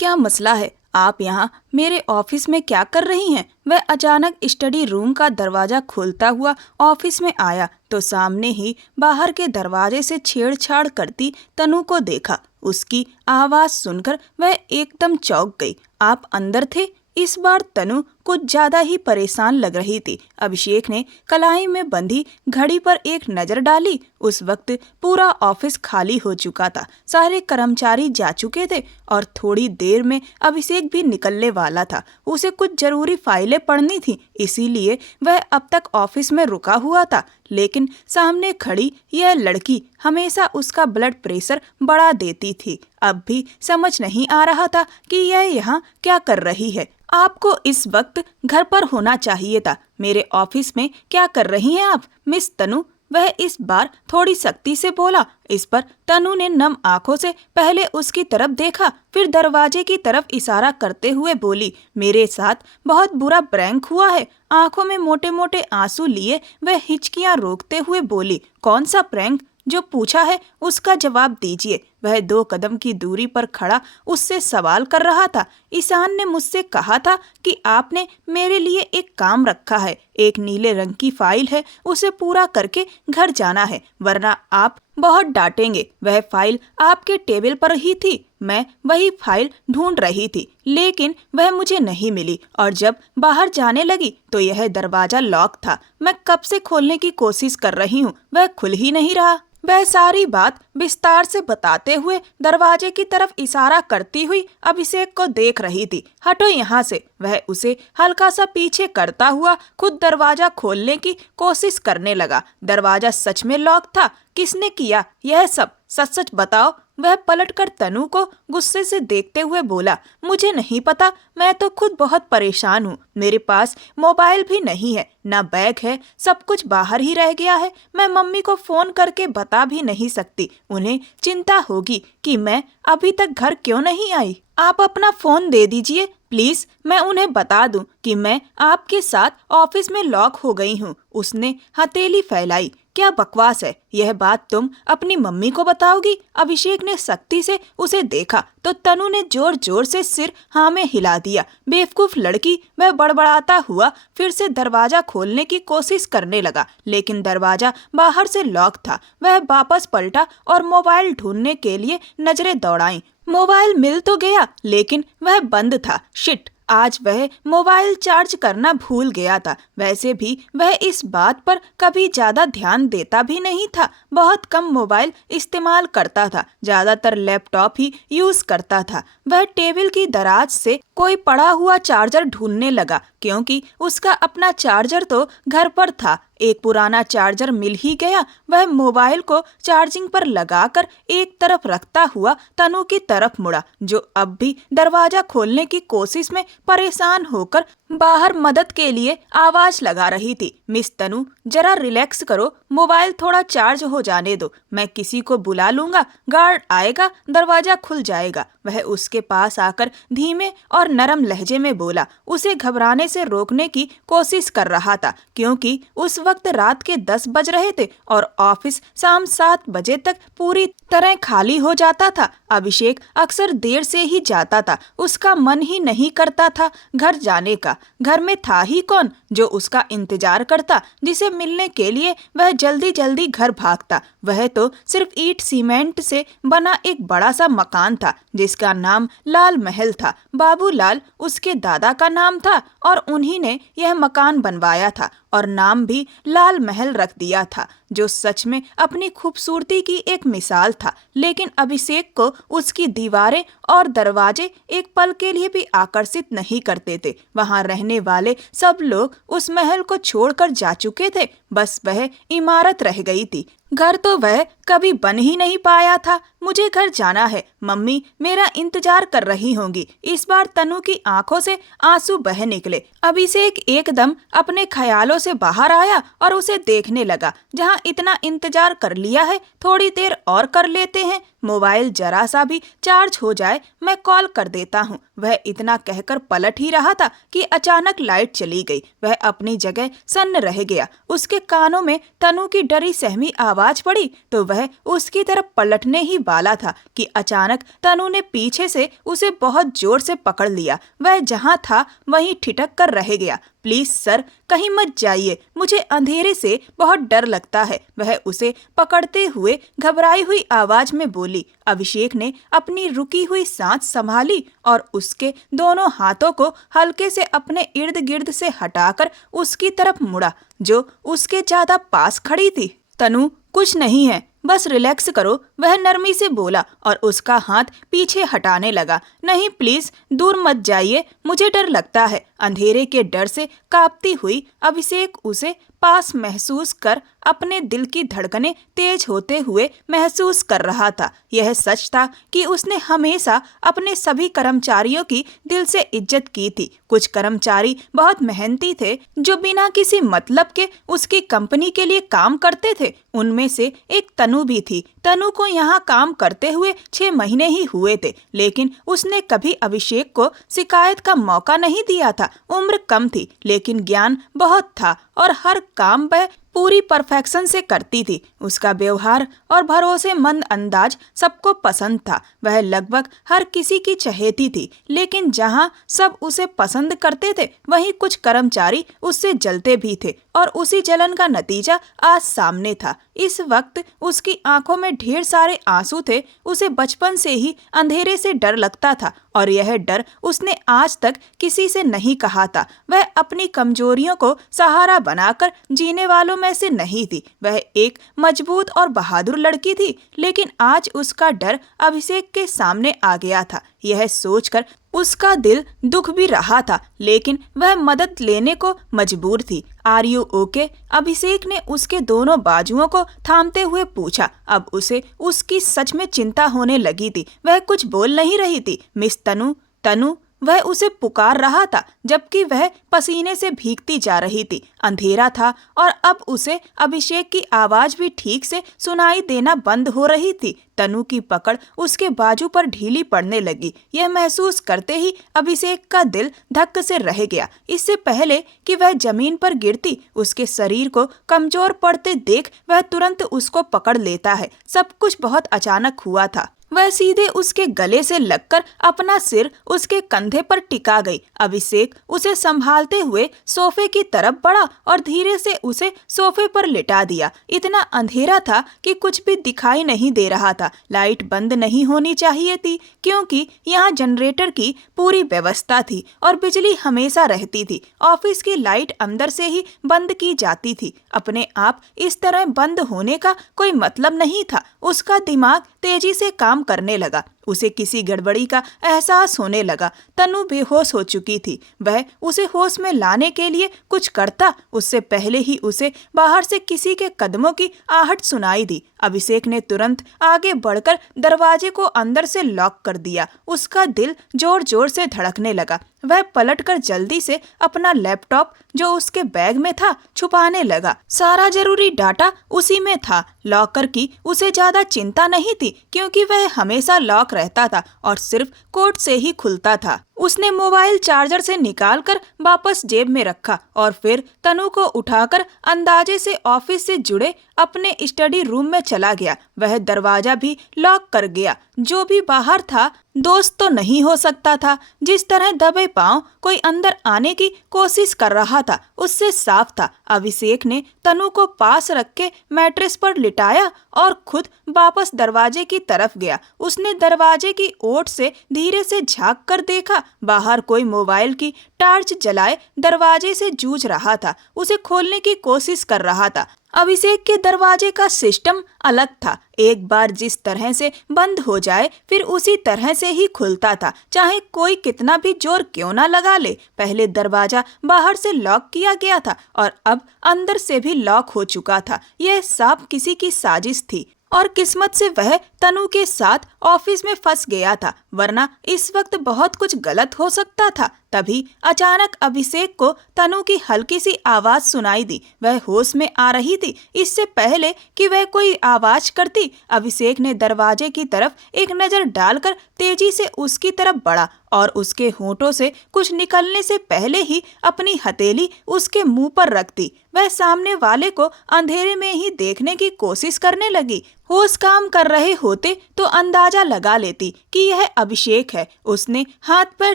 क्या मसला है? आप यहाँ मेरे ऑफिस में क्या कर रही हैं? वह अचानक स्टडी रूम का दरवाजा खोलता हुआ ऑफिस में आया तो सामने ही बाहर के दरवाजे से छेड़छाड़ करती तनु को देखा। उसकी आवाज सुनकर वह एकदम चौंक गई। आप अंदर थे? इस बार तनु कुछ ज्यादा ही परेशान लग रही थी। अभिषेक ने कलाई में बंधी घड़ी पर एक नजर डाली। उस वक्त पूरा ऑफिस खाली हो चुका था। सारे कर्मचारी जा चुके थे और थोड़ी देर में अभिषेक भी निकलने वाला था। उसे कुछ जरूरी फाइलें पढ़नी थी, इसीलिए वह अब तक ऑफिस में रुका हुआ था। लेकिन सामने खड़ी यह लड़की हमेशा उसका ब्लड प्रेशर बढ़ा देती थी। अब भी समझ नहीं आ रहा था कि यह यहाँ क्या कर रही है। आपको इस वक्त घर पर होना चाहिए था। मेरे ऑफिस में क्या कर रही हैं आप, मिस तनु? वह इस बार थोड़ी सख्ती से बोला। इस पर तनु ने नम आंखों से पहले उसकी तरफ देखा, फिर दरवाजे की तरफ इशारा करते हुए बोली, मेरे साथ बहुत बुरा प्रैंक हुआ है। आंखों में मोटे मोटे आंसू लिए वह हिचकियां रोकते हुए बोली, कौन सा प्रैंक? जो पूछा है उसका जवाब दीजिए। वह 2 कदम की दूरी पर खड़ा उससे सवाल कर रहा था। ईशान ने मुझसे कहा था कि आपने मेरे लिए एक काम रखा है। एक नीले रंग की फाइल है, उसे पूरा करके घर जाना है, वरना आप बहुत डांटेंगे। वह फाइल आपके टेबल पर ही थी। मैं वही फाइल ढूंढ रही थी, लेकिन वह मुझे नहीं मिली और जब बाहर जाने लगी तो यह दरवाजा लॉक था। मैं कब से खोलने की कोशिश कर रही हूँ, वह खुल ही नहीं रहा। वह सारी बात विस्तार से बताते हुए दरवाजे की तरफ इशारा करती हुई अभिषेक को देख रही थी। हटो यहाँ से। वह उसे हल्का सा पीछे करता हुआ खुद दरवाजा खोलने की कोशिश करने लगा। दरवाजा सच में लॉक था। किसने किया यह सब? सच सच बताओ। वह पलटकर तनु को गुस्से से देखते हुए बोला, मुझे नहीं पता, मैं तो खुद बहुत परेशान हूँ। मेरे पास मोबाइल भी नहीं है, ना बैग है, सब कुछ बाहर ही रह गया है। मैं मम्मी को फोन करके बता भी नहीं सकती। उन्हें चिंता होगी कि मैं अभी तक घर क्यों नहीं आई। आप अपना फोन दे दीजिए प्लीज, मैं उन्हें बता दूं कि मैं आपके साथ ऑफिस में लॉक हो गई हूँ। उसने हथेली फैलाई। क्या बकवास है, यह बात तुम अपनी मम्मी को बताओगी? अभिषेक ने सख्ती से उसे देखा तो तनु ने जोर जोर से सिर हाँ में हिला दिया। बेवकूफ लड़की, वह बड़बड़ाता हुआ फिर से दरवाजा खोलने की कोशिश करने लगा, लेकिन दरवाजा बाहर से लॉक था। वह वापस पलटा और मोबाइल ढूंढने के लिए नजरें दौड़ाई। मोबाइल मिल तो गया, लेकिन वह बंद था। शिट, आज वह मोबाइल चार्ज करना भूल गया था। वैसे भी वह इस बात पर कभी ज्यादा ध्यान देता भी नहीं था। बहुत कम मोबाइल इस्तेमाल करता था, ज्यादातर लैपटॉप ही यूज करता था। वह टेबल की दराज से कोई पड़ा हुआ चार्जर ढूंढने लगा, क्योंकि उसका अपना चार्जर तो घर पर था। एक पुराना चार्जर मिल ही गया। वह मोबाइल को चार्जिंग पर लगाकर एक तरफ रखता हुआ तनु की तरफ मुड़ा, जो अब भी दरवाजा खोलने की कोशिश में परेशान होकर बाहर मदद के लिए आवाज लगा रही थी। मिस तनु, जरा रिलैक्स करो, मोबाइल थोड़ा चार्ज हो जाने दो, मैं किसी को बुला लूंगा, गार्ड आएगा, दरवाजा खुल जाएगा। वह उसके पास आकर धीमे और नरम लहजे में बोला। उसे घबराने से रोकने की कोशिश कर रहा था, क्योंकि उस वक्त रात के 10 बज रहे थे और ऑफिस शाम 7 बजे तक पूरी तरह खाली हो जाता था। अभिषेक अक्सर देर से ही जाता था। उसका मन ही नहीं करता था घर जाने का। घर में था ही कौन जो उसका इंतजार करता, जिसे मिलने के लिए वह जल्दी जल्दी घर भागता। वह तो सिर्फ ईंट सीमेंट से बना एक बड़ा सा मकान था, जिसका नाम लाल महल था। बाबूलाल उसके दादा का नाम था और उन्हीं ने यह मकान बनवाया था और नाम भी लाल महल रख दिया था, जो सच में अपनी खूबसूरती की एक मिसाल था। लेकिन अभिषेक को उसकी दीवारें और दरवाजे एक पल के लिए भी आकर्षित नहीं करते थे। वहां रहने वाले सब लोग उस महल को छोड़कर जा चुके थे, बस वह इमारत रह गई थी। घर तो वह कभी बन ही नहीं पाया था। मुझे घर जाना है, मम्मी मेरा इंतजार कर रही होंगी। इस बार तनु की आंखों से आंसू बह निकले। अभिषेक एकदम अपने ख्यालों से बाहर आया और उसे देखने लगा। जहां इतना इंतजार कर लिया है, थोड़ी देर और कर लेते हैं। मोबाइल जरा सा भी चार्ज हो जाए मैं कॉल कर देता हूँ। वह इतना कहकर पलट ही रहा था कि अचानक लाइट चली गई। वह अपनी जगह सन्न रह गया। उसके कानों में तनु की डरी सहमी आवाज पड़ी तो वह उसकी तरफ पलटने ही वाला था कि अचानक तनु ने पीछे से उसे बहुत जोर से पकड़ लिया। वह जहाँ था वहीं ठिठक कर रह गया। प्लीज सर, कहीं मत जाइए, मुझे अंधेरे से बहुत डर लगता है, वह उसे पकड़ते हुए घबराई हुई आवाज में बोली। अभिषेक ने अपनी रुकी हुई सांस संभाली और उसके दोनों हाथों को हल्के से अपने इर्द गिर्द से हटाकर उसकी तरफ मुड़ा जो उसके ज्यादा पास खड़ी थी। तनु, कुछ नहीं है, बस रिलैक्स करो, वह नरमी से बोला और उसका हाथ पीछे हटाने लगा। नहीं प्लीज, दूर मत जाइए, मुझे डर लगता है। अंधेरे के डर से कांपती हुई अभिषेक उसे पास महसूस कर अपने दिल की धड़कनें तेज होते हुए महसूस कर रहा था। यह सच था कि उसने हमेशा अपने सभी कर्मचारियों की दिल से इज्जत की थी। कुछ कर्मचारी बहुत मेहनती थे जो बिना किसी मतलब के उसकी कंपनी के लिए काम करते थे। उनमें से एक तनु भी थी। तनु को यहाँ काम करते हुए 6 महीने ही हुए थे, लेकिन उसने कभी अभिषेक को शिकायत का मौका नहीं दिया था। उम्र कम थी लेकिन ज्ञान बहुत था और हर काम वह पूरी परफेक्शन से करती थी। उसका व्यवहार और भरोसेमंद अंदाज सबको पसंद था। वह लगभग हर किसी की चहेती थी, लेकिन जहाँ सब उसे पसंद करते थे वहीं कुछ कर्मचारी उससे जलते भी थे और उसी जलन का नतीजा आज सामने था। इस वक्त उसकी आंखों में ढेर सारे आंसू थे। उसे बचपन से ही अंधेरे से डर लगता था और यह डर उसने आज तक किसी से नहीं कहा था। वह अपनी कमजोरियों को सहारा बनाकर जीने वालों में से नहीं थी। वह एक मजबूत और बहादुर लड़की थी, लेकिन आज उसका डर अभिषेक के सामने आ गया था। यह सोचकर उसका दिल दुख भी रहा था, लेकिन वह मदद लेने को मजबूर थी। Are you okay? अभिषेक ने उसके दोनों बाजुओं को थामते हुए पूछा। अब उसे उसकी सच में चिंता होने लगी थी। वह कुछ बोल नहीं रही थी। मिस तनु, तनु, वह उसे पुकार रहा था जबकि वह पसीने से भीगती जा रही थी। अंधेरा था और अब उसे अभिषेक की आवाज भी ठीक से सुनाई देना बंद हो रही थी। तनु की पकड़ उसके बाजू पर ढीली पड़ने लगी। यह महसूस करते ही अभिषेक का दिल धक्क से रह गया। इससे पहले कि वह जमीन पर गिरती, उसके शरीर को कमजोर पड़ते देख वह तुरंत उसको पकड़ लेता है। सब कुछ बहुत अचानक हुआ था। वह सीधे उसके गले से लगकर अपना सिर उसके कंधे पर टिका गई। अभिषेक उसे संभालते हुए सोफे की तरफ बढ़ा और धीरे से उसे सोफे पर लिटा दिया। इतना अंधेरा था कि कुछ भी दिखाई नहीं दे रहा था। लाइट बंद नहीं होनी चाहिए थी क्योंकि यहाँ जनरेटर की पूरी व्यवस्था थी और बिजली हमेशा रहती थी। ऑफिस की लाइट अंदर से ही बंद की जाती थी। अपने आप इस तरह बंद होने का कोई मतलब नहीं था। उसका दिमाग तेजी से काम करने लगा। उसे किसी गड़बड़ी का एहसास होने लगा। तनु बेहोश हो चुकी थी। वह उसे होश में लाने के लिए कुछ करता उससे पहले ही उसे बाहर से किसी के कदमों की आहट सुनाई दी। अभिषेक ने तुरंत आगे बढ़कर दरवाजे को अंदर से लॉक कर दिया। उसका दिल जोर जोर से धड़कने लगा। वह पलटकर जल्दी से अपना लैपटॉप जो उसके बैग में था छुपाने लगा। सारा जरूरी डाटा उसी में था। लॉकर की उसे ज्यादा चिंता नहीं थी क्योंकि वह हमेशा लॉक रहता था और सिर्फ कोड से ही खुलता था। उसने मोबाइल चार्जर से निकालकर वापस जेब में रखा और फिर तनु को उठाकर अंदाजे से ऑफिस से जुड़े अपने स्टडी रूम में चला गया। वह दरवाजा भी लॉक कर गया। जो भी बाहर था दोस्त तो नहीं हो सकता था। जिस तरह दबे पांव कोई अंदर आने की कोशिश कर रहा था उससे साफ था। अभिषेक ने तनु को पास रख के मैट्रेस पर लिटाया और खुद वापस दरवाजे की तरफ गया। उसने दरवाजे की ओट से धीरे से झांक कर देखा। बाहर कोई मोबाइल की टार्च जलाए दरवाजे से जूझ रहा था, उसे खोलने की कोशिश कर रहा था। अभिषेक के दरवाजे का सिस्टम अलग था। एक बार जिस तरह से बंद हो जाए फिर उसी तरह से ही खुलता था, चाहे कोई कितना भी जोर क्यों ना लगा ले। पहले दरवाजा बाहर से लॉक किया गया था और अब अंदर से भी लॉक हो चुका था। यह साफ किसी की साजिश थी। और किस्मत से वह तनु के साथ ऑफिस में फंस गया था, वरना इस वक्त बहुत कुछ गलत हो सकता था। तभी अचानक अभिषेक को तनु की हल्की सी आवाज सुनाई दी। वह होश में आ रही थी। इससे पहले कि वह कोई आवाज करती, अभिषेक ने दरवाजे की तरफ एक नजर डालकर तेजी से उसकी तरफ बढ़ा और उसके होठों से कुछ निकलने से पहले ही अपनी हथेली उसके मुंह पर रख दी। वह सामने वाले को अंधेरे में ही देखने की कोशिश करने लगी। होश काम कर रहे होते तो अंदाजा लगा लेती कि यह अभिषेक है। उसने हाथ पैर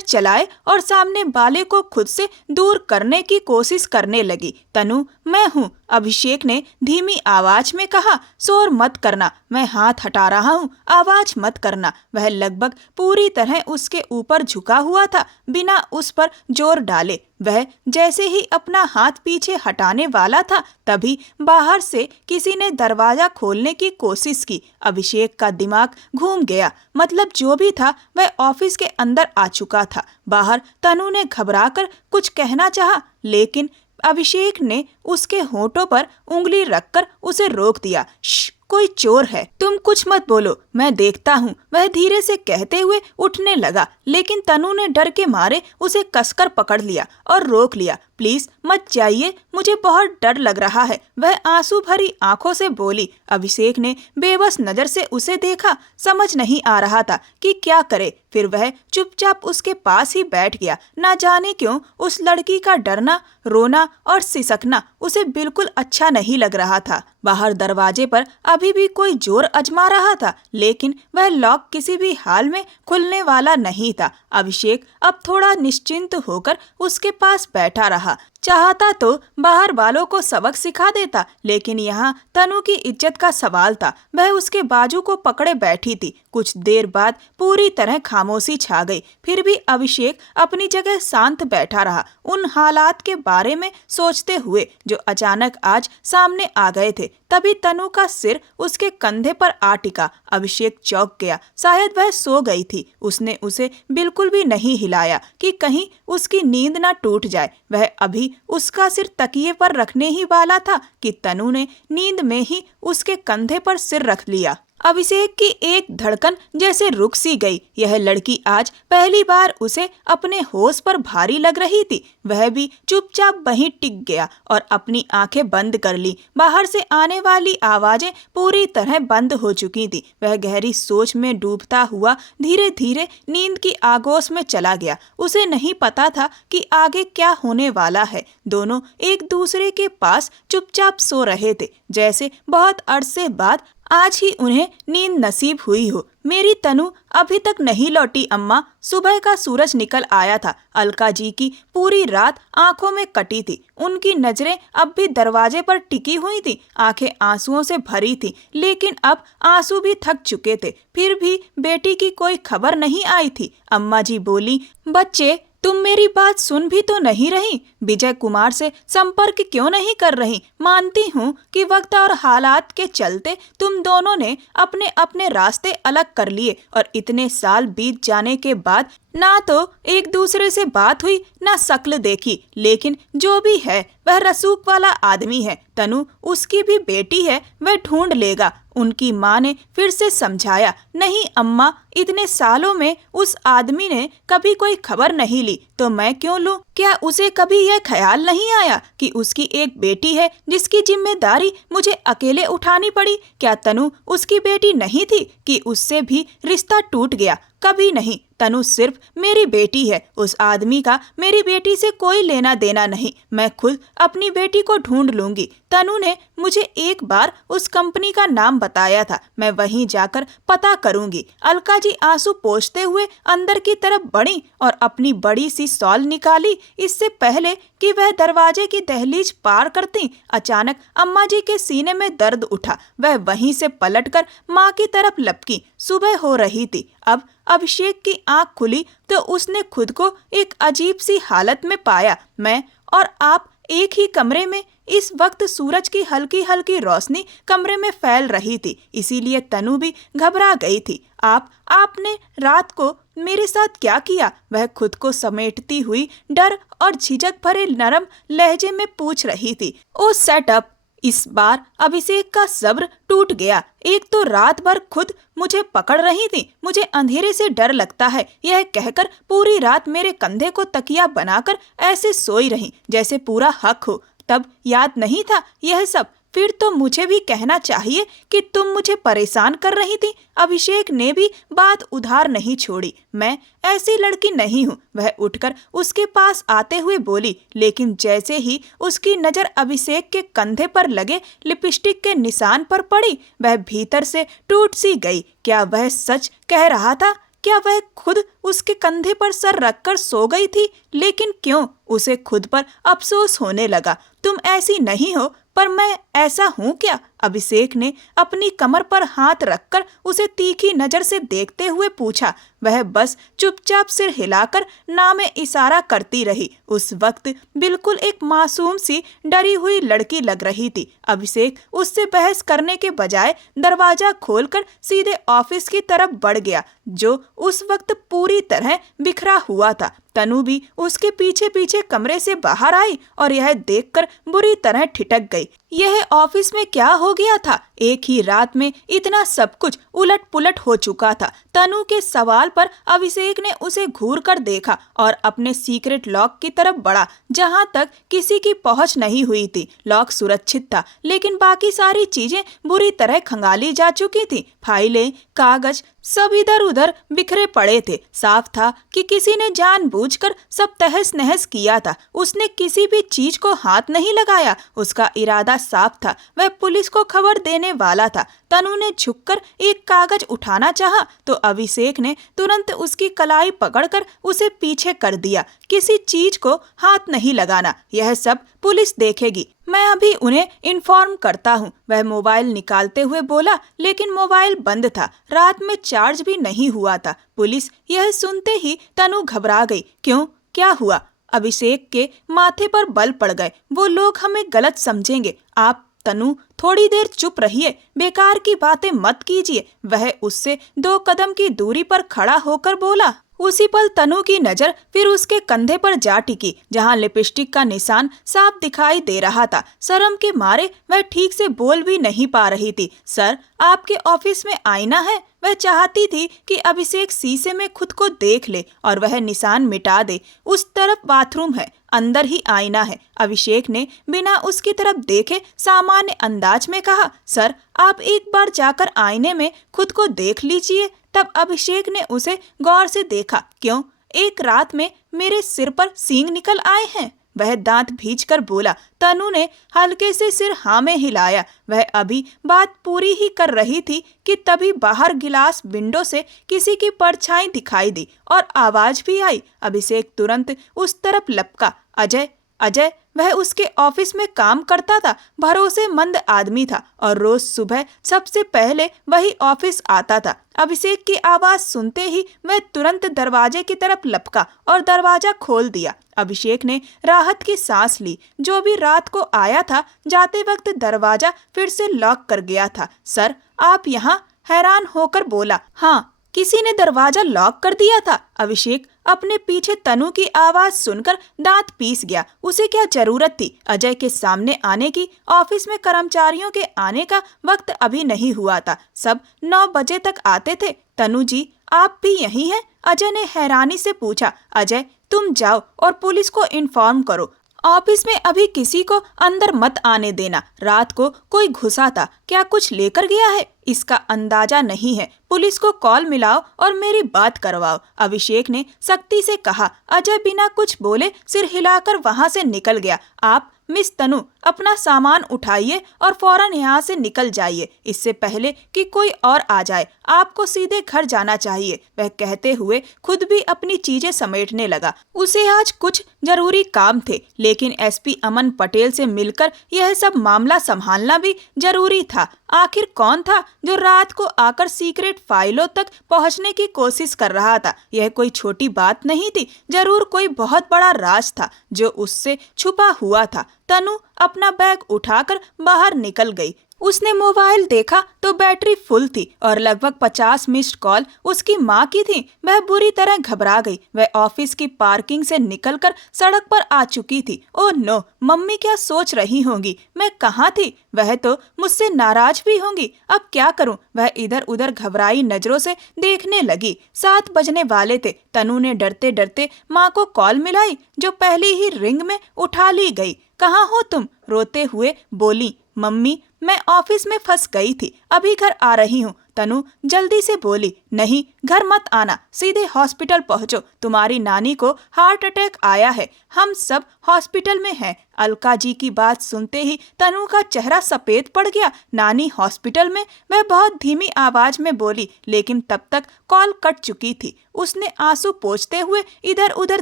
चलाए और सामने वाले को खुद से दूर करने की कोशिश करने लगी। तनु, मैं हूँ, अभिषेक ने धीमी आवाज में कहा। शोर मत करना, मैं हाथ हटा रहा हूँ, आवाज मत करना। वह लगभग पूरी तरह उसके ऊपर झुका हुआ था, बिना उस पर जोर डाले। वह जैसे ही अपना हाथ पीछे हटाने वाला था, तभी बाहर से किसी ने दरवाजा खोलने की कोशिश की। अभिषेक का दिमाग घूम गया। मतलब जो भी था वह ऑफिस के अंदर आ चुका था। बाहर तनु ने घबराकर कुछ कहना चाहा, लेकिन अभिषेक ने उसके होठों पर उंगली रखकर उसे रोक दिया। श्श, कोई चोर है, तुम कुछ मत बोलो, मैं देखता हूँ। वह धीरे से कहते हुए उठने लगा, लेकिन तनु ने डर के मारे उसे कसकर पकड़ लिया और रोक लिया। प्लीज मत जाइए, मुझे बहुत डर लग रहा है, वह आंसू भरी आंखों से बोली। अभिषेक ने बेबस नजर से उसे देखा। समझ नहीं आ रहा था कि क्या करे। फिर वह चुपचाप उसके पास ही बैठ गया। ना जाने क्यों उस लड़की का डरना, रोना और सिसकना उसे बिल्कुल अच्छा नहीं लग रहा था। बाहर दरवाजे पर अभी भी कोई जोर आजमा रहा था, लेकिन वह लॉक किसी भी हाल में खुलने वाला नहीं था। अभिषेक अब थोड़ा निश्चिंत होकर उसके पास बैठा रहा। चाहता तो बाहर वालों को सबक सिखा देता, लेकिन यहाँ तनु की इज्जत का सवाल था। वह उसके बाजू को पकड़े बैठी थी। कुछ देर बाद पूरी तरह खामोशी छा गई। फिर भी अभिषेक अपनी जगह शांत बैठा रहा, उन हालात के बारे में सोचते हुए जो अचानक आज सामने आ गए थे। तभी तनु का सिर उसके कंधे पर आ टिका। अभिषेक चौंक गया। शायद वह सो गई थी। उसने उसे बिल्कुल भी नहीं हिलाया कि कहीं उसकी नींद न टूट जाए। वह अभी उसका सिर तकिए पर रखने ही वाला था कि तनु ने नींद में ही उसके कंधे पर सिर रख लिया। अभिषेक की एक धड़कन जैसे रुक सी गई। यह लड़की आज पहली बार उसे अपने होश पर भारी लग रही थी। वह भी चुपचाप वहीं टिक गया और अपनी आंखें बंद कर ली। बाहर से आने वाली आवाजें पूरी तरह बंद हो चुकी थी। वह गहरी सोच में डूबता हुआ धीरे धीरे नींद की आगोश में चला गया। उसे नहीं पता था कि आगे क्या होने वाला है। दोनों एक दूसरे के पास चुपचाप सो रहे थे, जैसे बहुत अरसे बाद आज ही उन्हें नींद नसीब हुई हो। मेरी तनु अभी तक नहीं लौटी अम्मा। सुबह का सूरज निकल आया था। अलका जी की पूरी रात आंखों में कटी थी। उनकी नजरें अब भी दरवाजे पर टिकी हुई थी। आंखें आंसुओं से भरी थी, लेकिन अब आंसू भी थक चुके थे। फिर भी बेटी की कोई खबर नहीं आई थी। अम्मा जी बोली, बच्चे तुम मेरी बात सुन भी तो नहीं रही। विजय कुमार से संपर्क क्यों नहीं कर रही? मानती हूँ कि वक्त और हालात के चलते तुम दोनों ने अपने अपने रास्ते अलग कर लिए और इतने साल बीत जाने के बाद ना तो एक दूसरे से बात हुई ना शक्ल देखी। लेकिन जो भी है वह रसूख वाला आदमी है। तनु उसकी भी बेटी है, वह ढूंढ लेगा। उनकी माँ ने फिर से समझाया। नहीं अम्मा, इतने सालों में उस आदमी ने कभी कोई खबर नहीं ली तो मैं क्यों लूं? क्या उसे कभी यह ख्याल नहीं आया कि उसकी एक बेटी है जिसकी जिम्मेदारी मुझे अकेले उठानी पड़ी? क्या तनु उसकी बेटी नहीं थी कि उससे भी रिश्ता टूट गया? कभी नहीं। तनु सिर्फ मेरी बेटी है। उस आदमी का मेरी बेटी से कोई लेना देना नहीं। मैं खुद अपनी बेटी को ढूंढ लूंगी। तनु ने मुझे एक बार उस कंपनी का नाम बताया था, मैं वहीं जाकर पता करूंगी। अलका जी आंसू पोंछते हुए अंदर की तरफ बढ़ी और अपनी बड़ी सी शॉल निकाली। इससे पहले कि वह दरवाजे की दहलीज पार करती, अचानक अम्मा जी के सीने में दर्द उठा। वह वहीं से पलटकर माँ की तरफ लपकी। सुबह हो रही थी। अब अभिषेक की आंख खुली तो उसने खुद को एक अजीब सी हालत में पाया। मैं और आप एक ही कमरे में। इस वक्त सूरज की हल्की हल्की रोशनी कमरे में फैल रही थी, इसीलिए तनु भी घबरा गई थी। आपने रात को मेरे साथ क्या किया? वह खुद को समेटती हुई डर और झिझक भरे नरम लहजे में पूछ रही थी। ओ सेट अप, इस बार अभिषेक का सब्र टूट गया। एक तो रात भर खुद मुझे पकड़ रही थी, मुझे अंधेरे से डर लगता है, यह कहकर पूरी रात मेरे कंधे को तकिया बनाकर ऐसे सोई रही जैसे पूरा हक हो। तब याद नहीं था यह सब। फिर तो मुझे भी कहना चाहिए कि तुम मुझे परेशान कर रही थी। अभिषेक ने भी बात उधार नहीं छोड़ी। मैं ऐसी लड़की नहीं हूँ, वह उठकर उसके पास आते हुए बोली। लेकिन जैसे ही उसकी नज़र अभिषेक के कंधे पर लगे लिपस्टिक के निशान पर पड़ी, वह भीतर से टूट सी गई। क्या वह सच कह रहा था? क्या वह खुद उसके कंधे पर सर रखकर सो गई थी? लेकिन क्यों? उसे खुद पर अफसोस होने लगा। तुम ऐसी नहीं हो, पर मैं ऐसा हूँ क्या? अभिषेक ने अपनी कमर पर हाथ रखकर उसे तीखी नजर से देखते हुए पूछा। वह बस चुपचाप सिर हिलाकर ना में इशारा करती रही। उस वक्त बिल्कुल एक मासूम सी डरी हुई लड़की लग रही थी। अभिषेक उससे बहस करने के बजाय दरवाजा खोलकर सीधे ऑफिस की तरफ बढ़ गया, जो उस वक्त पूरी तरह बिखरा हुआ था। तनु भी उसके पीछे पीछे कमरे से बाहर आई और यह देखकर बुरी तरह ठिठक गई। यह ऑफिस में क्या हो गया था? एक ही रात में इतना सब कुछ उलट पुलट हो चुका था। तनु के सवाल पर अभिषेक ने उसे घूर कर देखा और अपने सीक्रेट लॉक की तरफ बढ़ा, जहां तक किसी की पहुंच नहीं हुई थी। लॉक सुरक्षित था, लेकिन बाकी सारी चीजें बुरी तरह खंगाली जा चुकी थी। फाइलें, कागज सब इधर उधर बिखरे पड़े थे। साफ था कि किसी ने जानबूझकर सब तहस नहस किया था। उसने किसी भी चीज को हाथ नहीं लगाया। उसका इरादा साफ था, वह पुलिस को खबर देने वाला था। तनु ने झुककर एक कागज उठाना चाहा तो अभिषेक ने तुरंत उसकी कलाई पकड़कर उसे पीछे कर दिया। किसी चीज को हाथ नहीं लगाना, यह सब पुलिस देखेगी। मैं अभी उन्हें इन्फॉर्म करता हूँ। वह मोबाइल निकालते हुए बोला, लेकिन मोबाइल बंद था। रात में चार्ज भी नहीं हुआ था। पुलिस यह सुनते ही तनु घबरा गई। क्यों? क्या हुआ? अभिषेक के माथे पर बल पड़ गए। वो लोग हमें गलत समझेंगे। आप तनु थोड़ी देर चुप रहिए, बेकार की बातें मत कीजिए। वह उससे 2 कदम की दूरी पर खड़ा होकर बोला। उसी पल तनु की नजर फिर उसके कंधे पर जा टिकी, जहां लिपस्टिक का निशान साफ दिखाई दे रहा था। शर्म के मारे वह ठीक से बोल भी नहीं पा रही थी। सर, आपके ऑफिस में आईना है? वह चाहती थी कि अभिषेक शीशे में खुद को देख ले और वह निशान मिटा दे। उस तरफ बाथरूम है, अंदर ही आईना है। अभिषेक ने बिना उसकी तरफ देखे सामान्य अंदाज में कहा, सर, आप एक बार जाकर आईने में खुद को देख लीजिए। तब अभिषेक ने उसे गौर से देखा। क्यों? एक रात में मेरे सिर पर सींग निकल आए हैं? वह दांत भींचकर बोला। तनु ने हल्के से सिर हाँ में हिलाया। वह अभी बात पूरी ही कर रही थी कि तभी बाहर गिलास विंडो से किसी की परछाई दिखाई दी और आवाज भी आई। अभिषेक तुरंत उस तरफ लपका। अजय! अजय! वह उसके ऑफिस में काम करता था, भरोसेमंद आदमी था और रोज सुबह सबसे पहले वही ऑफिस आता था। अभिषेक की आवाज सुनते ही वह तुरंत दरवाजे की तरफ लपका और दरवाजा खोल दिया। अभिषेक ने राहत की सांस ली। जो भी रात को आया था, जाते वक्त दरवाजा फिर से लॉक कर गया था। सर, आप यहाँ? हैरान होकर बोला। हाँ, किसी ने दरवाजा लॉक कर दिया था। अभिषेक अपने पीछे तनु की आवाज सुनकर दांत पीस गया। उसे क्या जरूरत थी अजय के सामने आने की? ऑफिस में कर्मचारियों के आने का वक्त अभी नहीं हुआ था। सब 9 बजे तक आते थे। तनु जी, आप भी यही हैं? अजय ने हैरानी से पूछा। अजय, तुम जाओ और पुलिस को इन्फॉर्म करो। ऑफिस में अभी किसी को अंदर मत आने देना। रात को कोई घुसा था। क्या कुछ लेकर गया है? इसका अंदाजा नहीं है। पुलिस को कॉल मिलाओ और मेरी बात करवाओ। अभिषेक ने सख्ती से कहा। अजय बिना कुछ बोले सिर हिलाकर वहां से निकल गया। आप मिस तनु, अपना सामान उठाइए और फौरन यहाँ से निकल जाइए, इससे पहले कि कोई और आ जाए। आपको सीधे घर जाना चाहिए। वह कहते हुए खुद भी अपनी चीजें समेटने लगा। उसे आज कुछ जरूरी काम थे, लेकिन एसपी अमन पटेल से मिलकर यह सब मामला संभालना भी जरूरी था। आखिर कौन था जो रात को आकर सीक्रेट फाइलों तक पहुंचने की कोशिश कर रहा था? यह कोई छोटी बात नहीं थी। जरूर कोई बहुत बड़ा राज था जो उससे छुपा हुआ था। तनु अपना बैग उठाकर बाहर निकल गई। उसने मोबाइल देखा तो बैटरी फुल थी और लगभग 50 मिस्ड कॉल उसकी माँ की थी। वह बुरी तरह घबरा गई। वह ऑफिस की पार्किंग से निकलकर सड़क पर आ चुकी थी। ओह नो, मम्मी क्या सोच रही होंगी, मैं कहाँ थी, वह तो मुझसे नाराज भी होंगी, अब क्या करूं। वह इधर उधर घबराई नजरों से देखने लगी। 7 बजने वाले थे। तनु ने डरते डरते माँ को कॉल मिलाई जो पहली ही रिंग में उठा ली गई। कहाँ हो तुम, रोते हुए बोली। मम्मी, मैं ऑफिस में फंस गई थी, अभी घर आ रही हूँ। तनु जल्दी से बोली। नहीं, घर मत आना, सीधे हॉस्पिटल पहुँचो, तुम्हारी नानी को हार्ट अटैक आया है, हम सब हॉस्पिटल में हैं। अलका जी की बात सुनते ही तनु का चेहरा सफेद पड़ गया। नानी हॉस्पिटल में, वह बहुत धीमी आवाज में बोली, लेकिन तब तक कॉल कट चुकी थी। उसने आंसू पोंछते हुए इधर उधर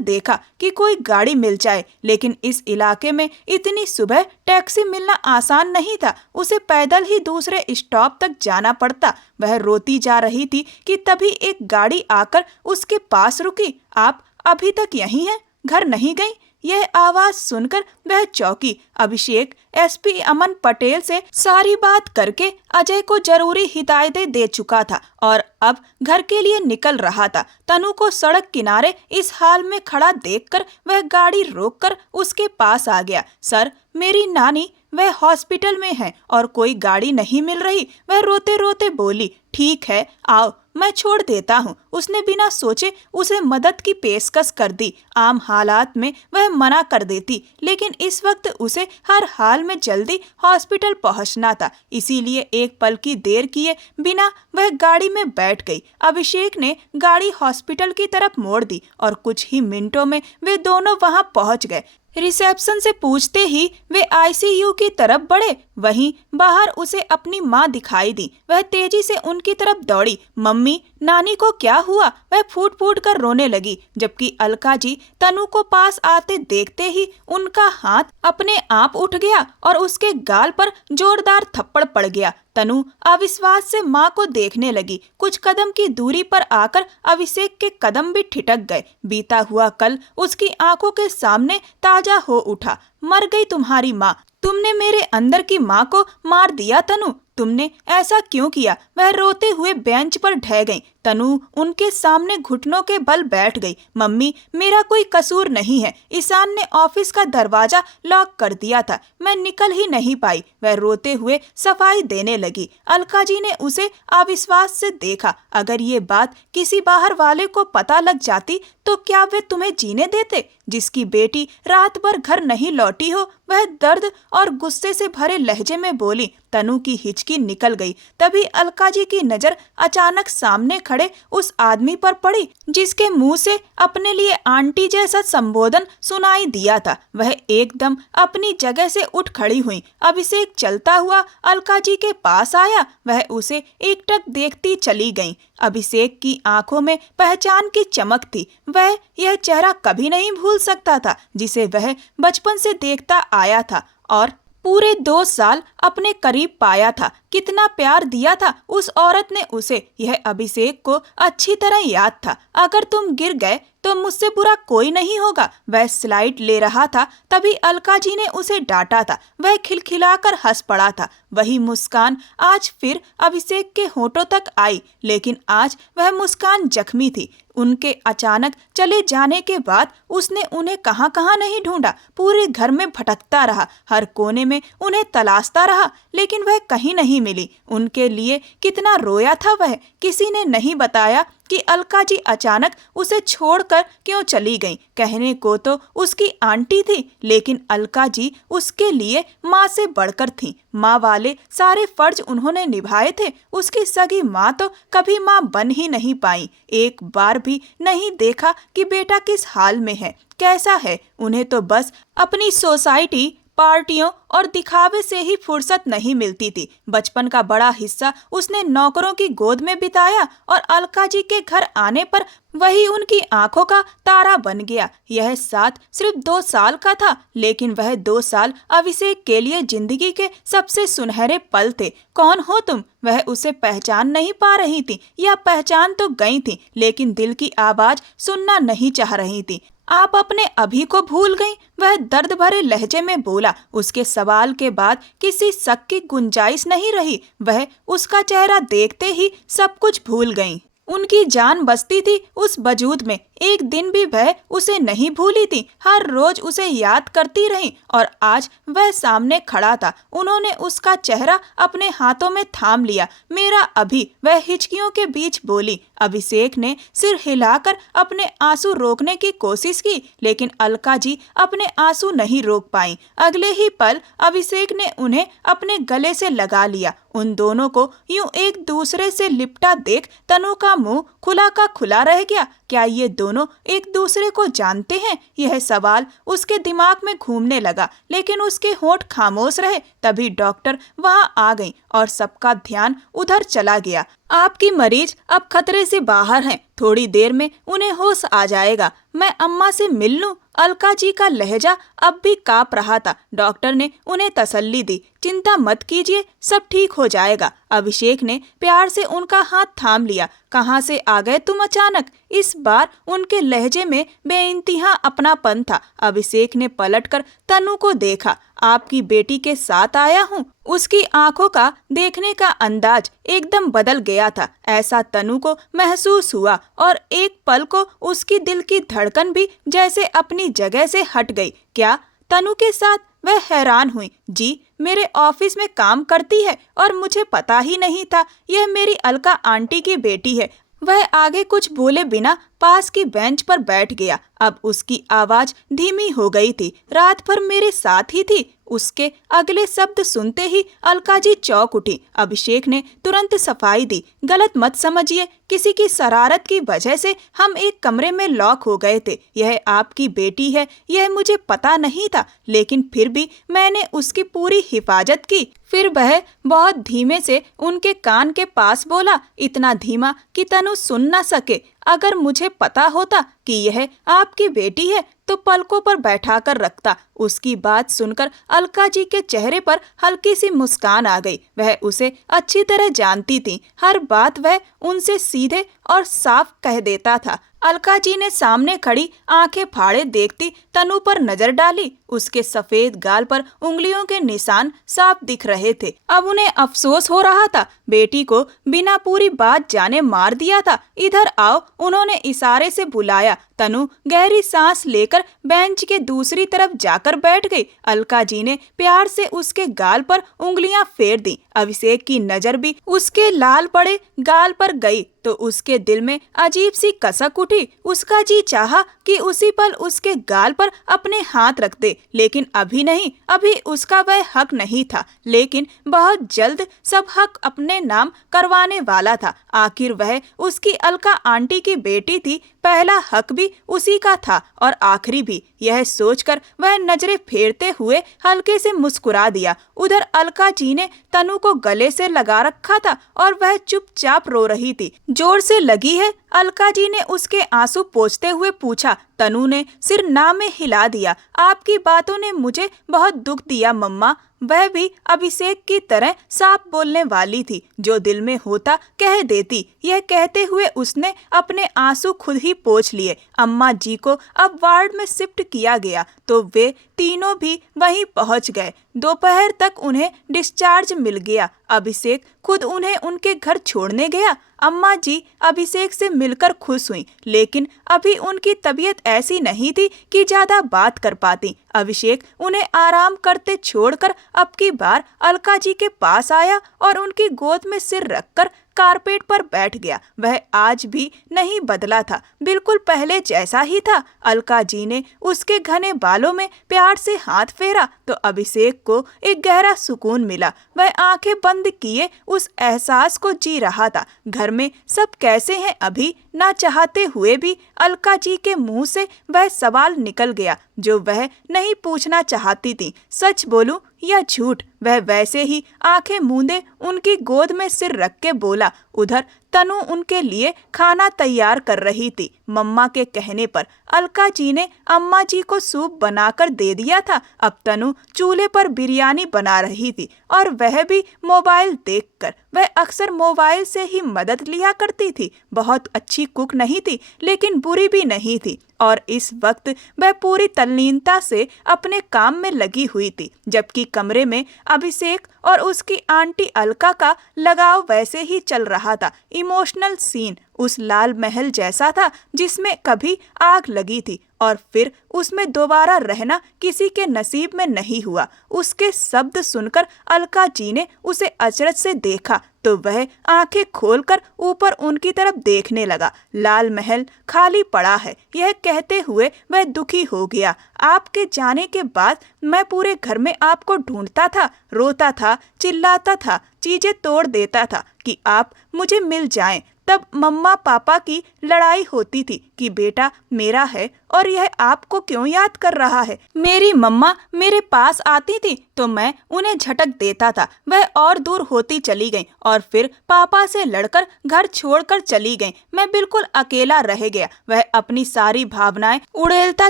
देखा कि कोई गाड़ी मिल जाए, लेकिन इस इलाके में इतनी सुबह टैक्सी मिलना आसान नहीं था। उसे पैदल ही दूसरे स्टॉप तक जाना पड़ता। वह रोती जा रही थी कि तभी एक गाड़ी आकर उसके पास रुकी। आप अभी तक यहीं हैं, घर नहीं गई? यह आवाज सुनकर वह चौंकी। अभिषेक एसपी अमन पटेल से सारी बात करके अजय को जरूरी हिदायतें दे चुका था और अब घर के लिए निकल रहा था। तनु को सड़क किनारे इस हाल में खड़ा देखकर वह गाड़ी रोककर उसके पास आ गया। सर, मेरी नानी, वह हॉस्पिटल में है और कोई गाड़ी नहीं मिल रही। वह रोते रोते बोली। ठीक है, आओ, मैं छोड़ देता हूँ। उसने बिना सोचे उसे मदद की पेशकश कर दी। आम हालात में वह मना कर देती, लेकिन इस वक्त उसे हर हाल में जल्दी हॉस्पिटल पहुँचना था। इसीलिए एक पल की देर किए बिना वह गाड़ी में बैठ गई। अभिषेक ने गाड़ी हॉस्पिटल की तरफ मोड़ दी और कुछ ही मिनटों में वे दोनों वहां पहुंच गए। रिसेप्शन से पूछते ही वे आईसीयू की तरफ बढ़े। वहीं बाहर उसे अपनी माँ दिखाई दी। वह तेजी से उनकी तरफ दौड़ी। मम्मी, नानी को क्या हुआ? वह फूट फूट कर रोने लगी, जबकि अलका जी तनु को पास आते देखते ही उनका हाथ अपने आप उठ गया और उसके गाल पर जोरदार थप्पड़ पड़ गया। तनु अविश्वास से माँ को देखने लगी। कुछ कदम की दूरी पर आकर अभिषेक के कदम भी ठिठक गए। बीता हुआ कल उसकी आंखों के सामने ताजा हो उठा। मर गई तुम्हारी माँ, तुमने मेरे अंदर की माँ को मार दिया। तनु, तुमने ऐसा क्यों किया? वह रोते हुए बेंच पर ढह गई। तनु उनके सामने घुटनों के बल बैठ गई। मम्मी, मेरा कोई कसूर नहीं है, ईशान ने ऑफिस का दरवाजा लॉक कर दिया था, मैं निकल ही नहीं पाई। वह रोते हुए सफाई देने लगी। अलका जी ने उसे अविश्वास से देखा। अगर ये बात किसी बाहर वाले को पता लग जाती तो क्या वे तुम्हें जीने देते? जिसकी बेटी रात भर घर नहीं लौटी हो, वह दर्द और गुस्से से भरे लहजे में बोली। तनु की हिचकी निकल गई। तभी अलका जी की नजर अचानक सामने खड़े उस आदमी पर पड़ी जिसके मुंह से अपने लिए आंटी जैसा संबोधन सुनाई दिया था। वह एकदम अपनी जगह से उठ खड़ी हुई। अभिषेक चलता हुआ अलका जी के पास आया। वह उसे एकटक देखती चली गई। अभिषेक की आंखों में पहचान की चमक थी। वह यह चेहरा कभी नहीं भूल सकता था जिसे वह बचपन से देखता आया था और पूरे 2 साल अपने करीब पाया था। कितना प्यार दिया था उस औरत ने उसे, यह अभिषेक को अच्छी तरह याद था। अगर तुम गिर गए तो मुझसे बुरा कोई नहीं होगा। वह स्लाइड ले रहा था, तभी अलका जी ने उसे डांटा था। वह खिलखिलाकर हंस पड़ा था। वही मुस्कान आज फिर अभिषेक के होठों तक आई, लेकिन आज वह मुस्कान जख्मी थी। उनके अचानक चले जाने के बाद उसने उन्हें कहां कहां नहीं ढूंढा। पूरे घर में भटकता रहा, हर कोने में उन्हें तलाशता रहा, लेकिन वह कहीं नहीं मिली। उनके लिए कितना रोया था वह। किसी ने नहीं बताया कि अलका जी अचानक उसे छोड़कर क्यों चली गईं। कहने को तो उसकी आंटी थी, लेकिन अलका जी उसके लिए माँ से बढ़कर थीं। माँ वाले सारे फर्ज उन्होंने निभाए थे। उसकी सगी माँ तो कभी माँ बन ही नहीं पाई। एक बार भी नहीं देखा कि बेटा किस हाल में है, कैसा है। उन्हें तो बस अपनी सोसाइटी, पार्टियों और दिखावे से ही फुर्सत नहीं मिलती थी। बचपन का बड़ा हिस्सा उसने नौकरों की गोद में बिताया और अलका जी के घर आने पर वही उनकी आंखों का तारा बन गया। यह साथ सिर्फ 2 साल का था, लेकिन वह 2 साल अभिषेक के लिए जिंदगी के सबसे सुनहरे पल थे। कौन हो तुम? वह उसे पहचान नहीं पा रही थी, या पहचान तो गई थी, लेकिन दिल की आवाज सुनना नहीं चाह रही थी। आप अपने अभी को भूल गईं? वह दर्द भरे लहजे में बोला। उसके सवाल के बाद किसी शक की गुंजाइश नहीं रही। वह उसका चेहरा देखते ही सब कुछ भूल गईं। उनकी जान बसती थी उस वजूद में। एक दिन भी वह उसे नहीं भूली थी। हर रोज उसे याद करती रही और आज वह सामने खड़ा था। उन्होंने उसका चेहरा अपने हाथों में थाम लिया। मेरा अभी, वह हिचकियों के बीच बोली। अभिषेक ने सिर हिलाकर अपने आंसू रोकने की कोशिश की, लेकिन अलका जी अपने आंसू नहीं रोक पाई। अगले ही पल अभिषेक ने उन्हें अपने गले से लगा लिया। उन दोनों को यूं एक दूसरे से लिपटा देख तनु का मुंह खुला का खुला रह गया। क्या ये दोनों एक दूसरे को जानते हैं? यह सवाल उसके दिमाग में घूमने लगा, लेकिन उसके होंठ खामोश रहे। तभी डॉक्टर वहां आ गई और सबका ध्यान उधर चला गया। आपकी मरीज अब खतरे से बाहर हैं। थोड़ी देर में उन्हें होश आ जाएगा। मैं अम्मा से मिल लूं? अलका जी का लहजा अब भी कांप रहा था। डॉक्टर ने उन्हें तसल्ली दी। चिंता मत कीजिए, सब ठीक हो जाएगा। अभिषेक ने प्यार से उनका हाथ थाम लिया। कहाँ से आ गए तुम अचानक? इस बार उनके लहजे में बेइंतहा अपनापन था। अभिषेक ने पलटकर तनु को देखा। आपकी बेटी के साथ आया हूँ। उसकी आंखों का देखने का अंदाज एकदम बदल गया था। ऐसा तनु को महसूस हुआ और एक पल को उसकी दिल की धड़कन भी जैसे अपनी जगह से हट गई। क्या तनु के साथ? वह हैरान हुई। जी, मेरे ऑफिस में काम करती है और मुझे पता ही नहीं था। यह मेरी अलका आंटी की बेटी है। वह आगे कुछ बोले बिना पास की बेंच पर बैठ गया। अब उसकी आवाज धीमी हो गई थी। रात भर मेरे साथ ही थी। उसके अगले शब्द सुनते ही अलका जी चौंक उठी। अभिषेक ने तुरंत सफाई दी। गलत मत समझिए, किसी की शरारत की वजह से हम एक कमरे में लॉक हो गए थे। यह आपकी बेटी है, यह मुझे पता नहीं था, लेकिन फिर भी मैंने उसकी पूरी हिफाजत की। फिर वह बहुत धीमे से उनके कान के पास बोला, इतना धीमा कि तनु सुन न सके। अगर मुझे पता होता कि यह आपकी बेटी है तो पलकों पर बैठाकर रखता। उसकी बात सुनकर अलका जी के चेहरे पर हल्की सी मुस्कान आ गई। वह उसे अच्छी तरह जानती थी। हर बात वह उनसे सीधे और साफ कह देता था। अलका जी ने सामने खड़ी आंखें फाड़े देखती तनु पर नजर डाली। उसके सफेद गाल पर उंगलियों के निशान साफ दिख रहे थे। अब उन्हें अफसोस हो रहा था। बेटी को बिना पूरी बात जाने मार दिया था। इधर आओ, उन्होंने इशारे से बुलाया। तनु गहरी सांस लेकर बेंच के दूसरी तरफ जाकर बैठ गई। अलका जी ने प्यार से उसके गाल पर उंगलियां फेर दी। अभिषेक की नजर भी उसके लाल पड़े गाल पर गई तो उसके दिल में अजीब सी कसक उठी। उसका जी चाहा कि उसी पल उसके गाल पर अपने हाथ रख दे, लेकिन अभी नहीं। अभी उसका वह हक नहीं था, लेकिन बहुत जल्द सब हक अपने नाम करवाने वाला था। आखिर वह उसकी अलका आंटी की बेटी थी। पहला हक भी उसी का था और आखिरी भी। यह सोचकर वह नजरें फेरते हुए हल्के से मुस्कुरा दिया। उधर अलका जी ने तनु को गले से लगा रखा था और वह चुपचाप रो रही थी। जोर से लगी है? अलका जी ने उसके आंसू पोंछते हुए पूछा। तनु ने सिर ना में हिला दिया। आपकी बातों ने मुझे बहुत दुख दिया मम्मा। वह भी अभिषेक की तरह साफ बोलने वाली थी। जो दिल में होता कह देती। यह कहते हुए उसने अपने आंसू खुद ही पोंछ लिए। अम्मा जी को अब वार्ड में शिफ्ट किया गया तो वे तीनों भी वहीं पहुंच गए। दोपहर तक उन्हें डिस्चार्ज मिल गया। अभिषेक खुद उन्हें उनके घर छोड़ने गया। अम्मा जी अभिषेक से मिलकर खुश हुई, लेकिन अभी उनकी तबीयत ऐसी नहीं थी कि ज्यादा बात कर पाती। अभिषेक उन्हें आराम करते छोड़कर अब की बार अलका जी के पास आया और उनकी गोद में सिर रखकर कारपेट पर बैठ गया। वह आज भी नहीं बदला था, बिल्कुल पहले जैसा ही था। अलका जी ने उसके घने बालों में प्यार से हाथ फेरा तो अभिषेक को एक गहरा सुकून मिला। वह आंखें बंद किए उस एहसास को जी रहा था। घर में सब कैसे हैं अभी? ना चाहते हुए भी अलका जी के मुंह से वह सवाल निकल गया जो वह नहीं पूछना चाहती थी। सच बोलूं या झूठ, वह वैसे ही आंखें मूंदे उनकी गोद में सिर रख के बोला। उधर तनु उनके लिए खाना तैयार कर रही थी। मम्मा के कहने पर अलका जी ने अम्मा जी को सूप बनाकर दे दिया था। अब तनु चूल्हे पर बिरयानी बना रही थी और वह भी मोबाइल देखकर। वह अक्सर मोबाइल से ही मदद लिया करती थी। बहुत अच्छी कुक नहीं थी लेकिन बुरी भी नहीं थी और इस वक्त वह पूरी तल्लीनता से अपने काम में लगी हुई थी। जबकि कमरे में अभिषेक और उसकी आंटी अलका का लगाव वैसे ही चल रहा था। इमोशनल सीन उस लाल महल जैसा था जिसमें कभी आग लगी थी और फिर उसमें दोबारा रहना किसी के नसीब में नहीं हुआ। उसके शब्द सुनकर अलका जी ने उसे अचरज से देखा तो वह आंखें खोलकर ऊपर उनकी तरफ देखने लगा। लाल महल खाली पड़ा है, यह कहते हुए वह दुखी हो गया। आपके जाने के बाद मैं पूरे घर में आपको ढूंढता था, रोता था, चिल्लाता था, चीजें तोड़ देता था कि आप मुझे मिल जाएं। तब मम्मा पापा की लड़ाई होती थी कि बेटा मेरा है और यह आपको क्यों याद कर रहा है। मेरी मम्मा मेरे पास आती थी तो मैं उन्हें झटक देता था। वह और दूर होती चली गई और फिर पापा से लड़कर घर छोड़कर चली गई। मैं बिल्कुल अकेला रह गया। वह अपनी सारी भावनाएं उड़ेलता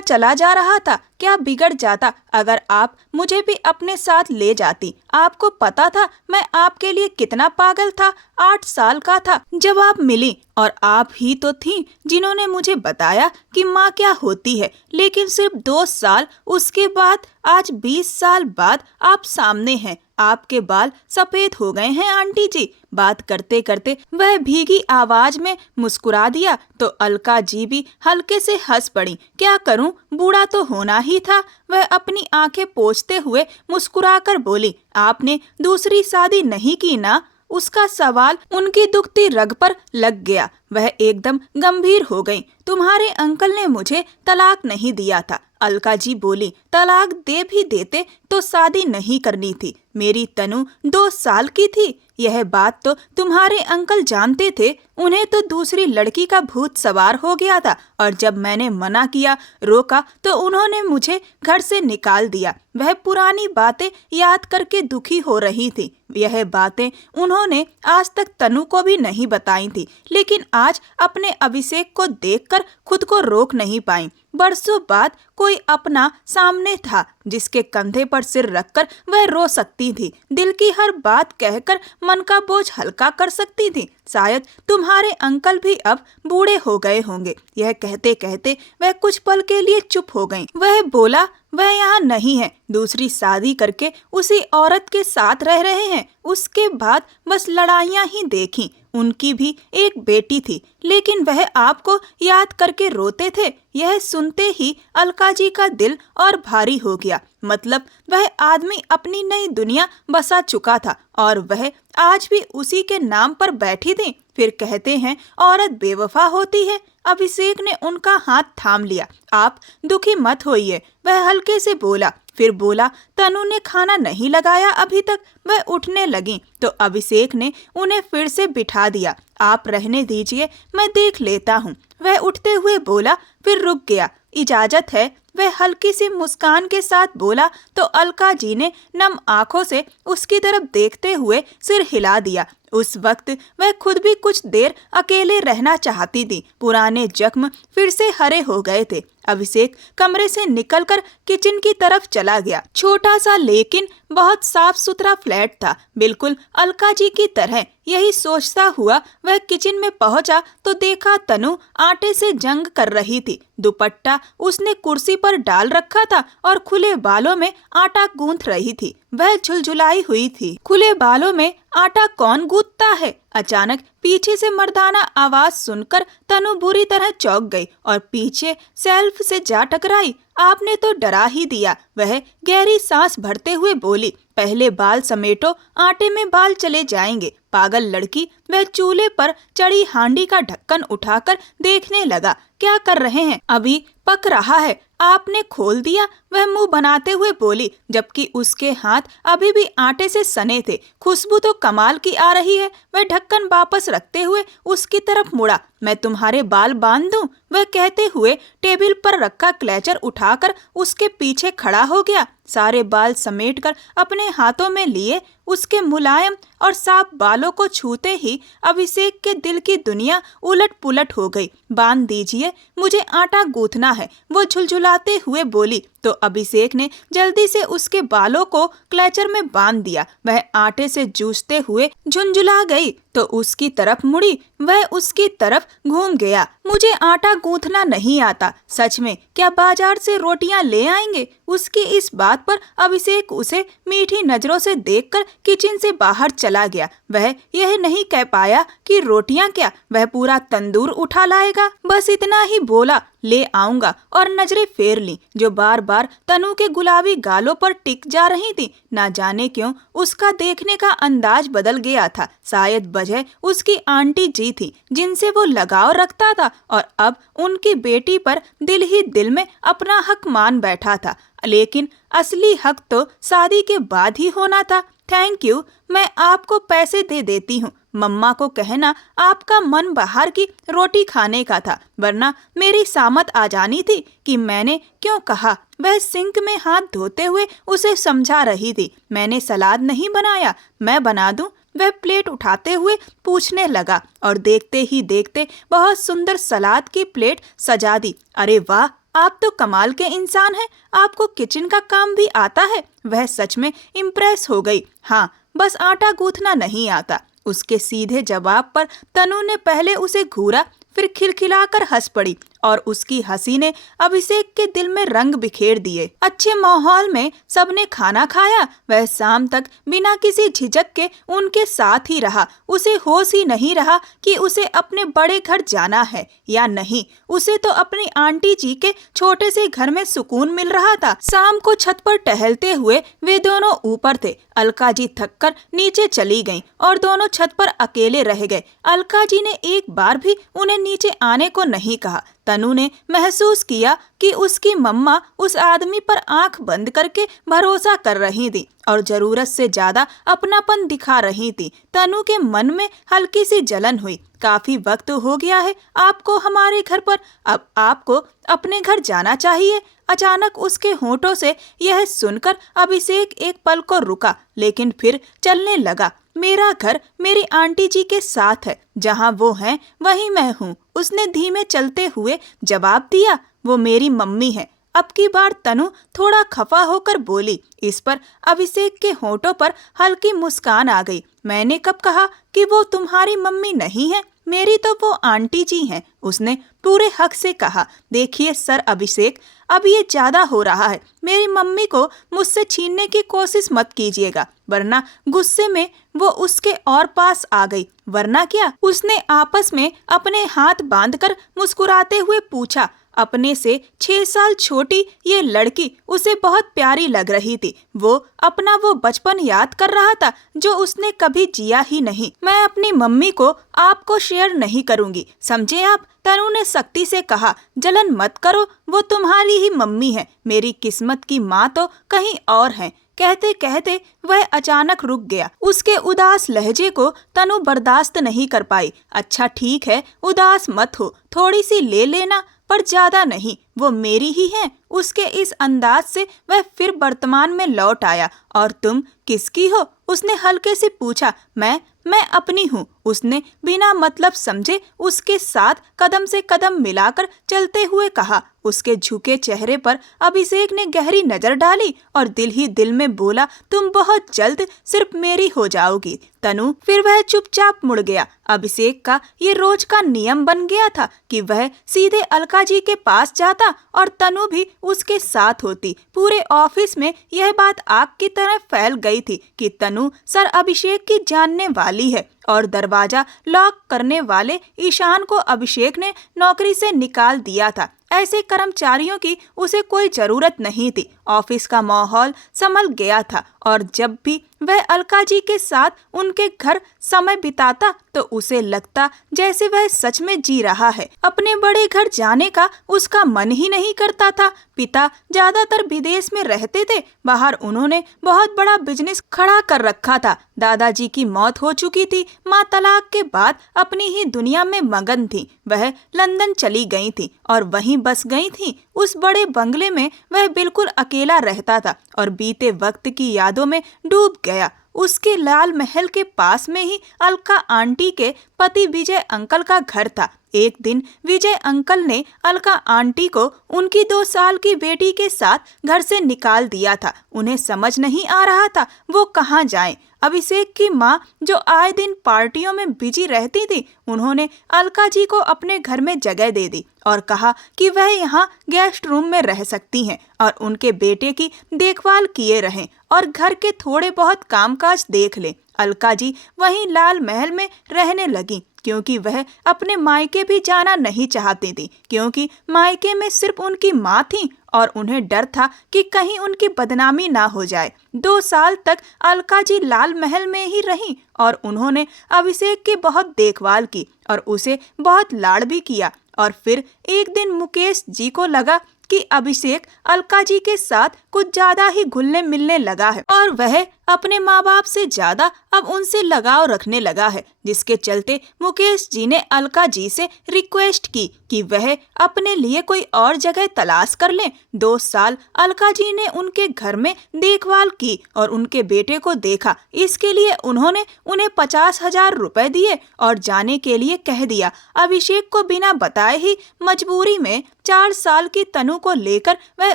चला जा रहा था। क्या बिगड़ जाता अगर आप मुझे भी अपने साथ ले जाती। आपको पता था मैं आपके लिए कितना पागल था। 8 साल का था जब आप मिली और आप ही तो थीं जिन्होंने मुझे बताया कि माँ क्या होती है। लेकिन सिर्फ 2 साल उसके बाद आज 20 साल बाद आप सामने हैं। आपके बाल सफेद हो गए हैं आंटी जी। बात करते करते वह भीगी आवाज में मुस्कुरा दिया तो अलका जी भी हल्के से हंस पड़ी। क्या करूं, बूढ़ा तो होना ही था। वह अपनी आंखें पोंछते हुए मुस्कुराकर बोली, आपने दूसरी शादी नहीं की ना? उसका सवाल उनकी दुखती रग पर लग गया। वह एकदम गंभीर हो गई। तुम्हारे अंकल ने मुझे तलाक नहीं दिया था। अलका जी बोली, तलाक दे भी देते तो शादी नहीं करनी थी। मेरी तनु 2 साल की थी। यह बात तो तुम्हारे अंकल जानते थे। उन्हें तो दूसरी लड़की का भूत सवार हो गया था और जब मैंने मना किया, रोका तो उन्होंने मुझे घर से निकाल दिया। वह पुरानी बातें याद करके दुखी हो रही थी। यह बातें उन्होंने आज तक तनु को भी नहीं बताई थी लेकिन आज अपने अभिषेक को देखकर खुद को रोक नहीं पाई। बरसों बाद कोई अपना सामने था जिसके कंधे पर सिर रखकर वह रो सकती थी। दिल की हर बात कहकर मन का बोझ हल्का कर सकती थी। शायद तुम्हारे अंकल भी अब बूढ़े हो गए होंगे। यह कहते कहते वह कुछ पल के लिए चुप हो गई। वह बोला, वह यहाँ नहीं है। दूसरी शादी करके उसी औरत के साथ रह रहे हैं। उसके बाद बस लड़ाइयाँ ही देखी। उनकी भी एक बेटी थी लेकिन वह आपको याद करके रोते थे। यह सुनते ही अलका जी का दिल और भारी हो गया। मतलब वह आदमी अपनी नई दुनिया बसा चुका था और वह आज भी उसी के नाम पर बैठी थी। फिर कहते हैं औरत बेवफा होती है। अभिषेक ने उनका हाथ थाम लिया। आप दुखी मत होइए, वह हल्के से बोला। फिर बोला, तनु ने खाना नहीं लगाया अभी तक। वह उठने लगी तो अभिषेक ने उन्हें फिर से बिठा दिया। आप रहने दीजिए, मैं देख लेता हूँ। वह उठते हुए बोला, फिर रुक गया। इजाजत है, वह हल्की सी मुस्कान के साथ बोला तो अलका जी ने नम आंखों से उसकी तरफ देखते हुए सिर हिला दिया। उस वक्त वह खुद भी कुछ देर अकेले रहना चाहती थी। पुराने जख्म फिर से हरे हो गए थे। अभिषेक कमरे से निकलकर किचन की तरफ चला गया। छोटा सा लेकिन बहुत साफ सुथरा फ्लैट था, बिल्कुल अलका जी की तरह। यही सोचता हुआ वह किचन में पहुंचा तो देखा तनु आटे से जंग कर रही थी। दुपट्टा उसने कुर्सी पर डाल रखा था और खुले बालों में आटा गूंथ रही थी। वह झुलझुलाई हुई थी। खुले बालों में आटा कौन गूंथता है? अचानक पीछे से मर्दाना आवाज सुनकर तनु बुरी तरह चौंक गई और पीछे शेल्फ से जा टकराई। आपने तो डरा ही दिया। वह गहरी सांस भरते हुए बोली, पहले बाल समेटो, आटे में बाल चले जाएंगे। पागल लड़की। वह चूल्हे पर चढ़ी हांडी का ढक्कन उठाकर देखने लगा। क्या कर रहे हैं? अभी पक रहा है। आपने खोल दिया, वह मुंह बनाते हुए बोली, जबकि उसके हाथ अभी भी आटे से सने थे। खुशबू तो कमाल की आ रही है। वह ढक्कन वापस रखते हुए उसकी तरफ मुड़ा। मैं तुम्हारे बाल बांध दूं? वह कहते हुए टेबल पर रखा क्लेचर उठाकर उसके पीछे खड़ा हो गया। सारे बाल समेटकर अपने हाथों में लिए। उसके मुलायम और साफ बालों को छूते ही अभिषेक के दिल की दुनिया उलट पुलट हो गई। बांध दीजिए, मुझे आटा गूंथना है, वो झुलझुलाते हुए बोली। तो अभिषेक ने जल्दी से उसके बालों को क्लचर में बांध दिया। वह आटे से जूझते हुए झुंझुला गई तो उसकी तरफ मुड़ी। वह उसकी तरफ घूम गया। मुझे आटा गूंथना नहीं आता, सच में, क्या बाजार से रोटियां ले आएंगे? उसकी इस बात पर अभिषेक उसे मीठी नजरों से देखकर किचन से बाहर चला गया। वह यह नहीं कह पाया कि रोटियां क्या, वह पूरा तंदूर उठा लाएगा। बस इतना ही बोला, ले आऊंगा, और नजरें फेर ली जो बार बार तनु के गुलाबी गालों पर टिक जा रही थी। ना जाने क्यों उसका देखने का अंदाज बदल गया था। शायद वजह उसकी आंटी जी थी जिनसे वो लगाव रखता था और अब उनकी बेटी पर दिल ही दिल में अपना हक मान बैठा था। लेकिन असली हक तो शादी के बाद ही होना था। थैंक यू, मैं आपको पैसे दे देती हूँ। मम्मा को कहना आपका मन बाहर की रोटी खाने का था, वरना मेरी सामत आ जानी थी कि मैंने क्यों कहा। वह सिंक में हाथ धोते हुए उसे समझा रही थी। मैंने सलाद नहीं बनाया, मैं बना दूं? वह प्लेट उठाते हुए पूछने लगा और देखते ही देखते बहुत सुंदर सलाद की प्लेट सजा दी। अरे वाह, आप तो कमाल के इंसान हैं, आपको किचन का काम भी आता है। वह सच में इम्प्रेस हो गई। हाँ, बस आटा गूंथना नहीं आता। उसके सीधे जवाब पर तनु ने पहले उसे घूरा, फिर खिलखिलाकर हंस पड़ी और उसकी हंसी ने अभिषेक के दिल में रंग बिखेर दिए। अच्छे माहौल में सबने खाना खाया। वह शाम तक बिना किसी झिझक के उनके साथ ही रहा। उसे होश ही नहीं रहा कि उसे अपने बड़े घर जाना है या नहीं। उसे तो अपनी आंटी जी के छोटे से घर में सुकून मिल रहा था। शाम को छत पर टहलते हुए वे दोनों ऊपर थे। अलका जी थककर नीचे चली गईं और दोनों छत पर अकेले रह गए। अलका जी ने एक बार भी उन्हें नीचे आने को नहीं कहा। तनु ने महसूस किया कि उसकी मम्मा उस आदमी पर आंख बंद करके भरोसा कर रही थी और जरूरत से ज्यादा अपनापन दिखा रही थी। तनु के मन में हल्की सी जलन हुई। काफी वक्त हो गया है आपको हमारे घर पर, अब आपको अपने घर जाना चाहिए। अचानक उसके होंठों से यह सुनकर अभिषेक एक पल को रुका, लेकिन फिर चलने लगा। मेरा घर मेरी आंटी जी के साथ है, जहाँ वो हैं वहीं मैं हूँ, उसने धीमे चलते हुए जवाब दिया। वो मेरी मम्मी है। अब की बार तनु थोड़ा खफा होकर बोली। इस पर अभिषेक के होंठों पर हल्की मुस्कान आ गई। मैंने कब कहा कि वो तुम्हारी मम्मी नहीं है? मेरी तो वो आंटी जी हैं, उसने पूरे हक से कहा। देखिए सर अभिषेक, अब ये ज्यादा हो रहा है। मेरी मम्मी को मुझसे छीनने की कोशिश मत कीजिएगा, वरना गुस्से में वो उसके और पास आ गई। वरना क्या? उसने आपस में अपने हाथ बांधकर मुस्कुराते हुए पूछा। अपने से 6 साल छोटी ये लड़की उसे बहुत प्यारी लग रही थी। वो अपना वो बचपन याद कर रहा था जो उसने कभी जिया ही नहीं। मैं अपनी मम्मी को आपको शेयर नहीं करूंगी, समझे आप? तनु ने सख्ती से कहा। जलन मत करो, वो तुम्हारी ही मम्मी है। मेरी किस्मत की माँ तो कहीं और है। कहते कहते वह अचानक रुक गया। उसके उदास लहजे को तनु बर्दाश्त नहीं कर पाई। अच्छा ठीक है, उदास मत हो, थोड़ी सी ले लेना, पर ज्यादा नहीं। वो मेरी ही है। उसके इस अंदाज से वह फिर वर्तमान में लौट आया। और तुम किसकी हो? उसने हल्के से पूछा। मैं अपनी हूँ, उसने बिना मतलब समझे उसके साथ कदम से कदम मिलाकर चलते हुए कहा। उसके झुके चेहरे पर अभिषेक ने गहरी नजर डाली और दिल ही दिल में बोला, तुम बहुत जल्द सिर्फ मेरी हो जाओगी तनु। फिर वह चुपचाप मुड़ गया। अभिषेक का ये रोज का नियम बन गया था कि वह सीधे अलका जी के पास जाता और तनु भी उसके साथ होती। पूरे ऑफिस में यह बात आग की तरह फैल गई थी कि तनु सर अभिषेक की जानने वाली है और दरवाजा लॉक करने वाले ईशान को अभिषेक ने नौकरी से निकाल दिया था। ऐसे कर्मचारियों की उसे कोई जरूरत नहीं थी। ऑफिस का माहौल संभल गया था और जब भी वह अलका जी के साथ उनके घर समय बिताता तो उसे लगता जैसे वह सच में जी रहा है। अपने बड़े घर जाने का उसका मन ही नहीं करता था। पिता ज्यादातर विदेश में रहते थे। बाहर उन्होंने बहुत बड़ा बिजनेस खड़ा कर रखा था। दादाजी की मौत हो चुकी थी। माँ तलाक के बाद अपनी ही दुनिया में मगन थी। वह लंदन चली गई थी और वहीं बस गई थी। उस बड़े बंगले में वह बिल्कुल अकेला रहता था और बीते वक्त की यादों में डूब गया। उसके लाल महल के पास में ही अलका आंटी के पति विजय अंकल का घर था। एक दिन विजय अंकल ने अलका आंटी को उनकी 2 साल की बेटी के साथ घर से निकाल दिया था। उन्हें समझ नहीं आ रहा था वो कहाँ जाएं। अभिषेक की माँ जो आए दिन पार्टियों में बिजी रहती थी, उन्होंने अलका जी को अपने घर में जगह दे दी और कहा कि वह यहाँ गेस्ट रूम में रह सकती हैं और उनके बेटे की देखभाल किए रहें और घर के थोड़े बहुत कामकाज देख लें। अलका जी वहीं लाल महल में रहने लगी क्योंकि वह अपने मायके भी जाना नहीं चाहती थी, क्योंकि मायके में सिर्फ उनकी माँ थी और उन्हें डर था कि कहीं उनकी बदनामी ना हो जाए। 2 साल तक अलका जी लाल महल में ही रहीं और उन्होंने अभिषेक की बहुत देखभाल की और उसे बहुत लाड़ भी किया। और फिर एक दिन मुकेश जी को लगा कि अभिषेक अलका जी के साथ कुछ ज्यादा ही घुलने मिलने लगा है और वह अपने माँ बाप से ज्यादा अब उनसे लगाव रखने लगा है, जिसके चलते मुकेश जी ने अलका जी से रिक्वेस्ट की कि वह अपने लिए कोई और जगह तलाश कर लें। 2 साल अलका जी ने उनके घर में देखभाल की और उनके बेटे को देखा। इसके लिए उन्होंने उन्हें 50,000 रुपए दिए और जाने के लिए कह दिया। अभिषेक को बिना बताए ही मजबूरी में 4 साल की तनु को लेकर वह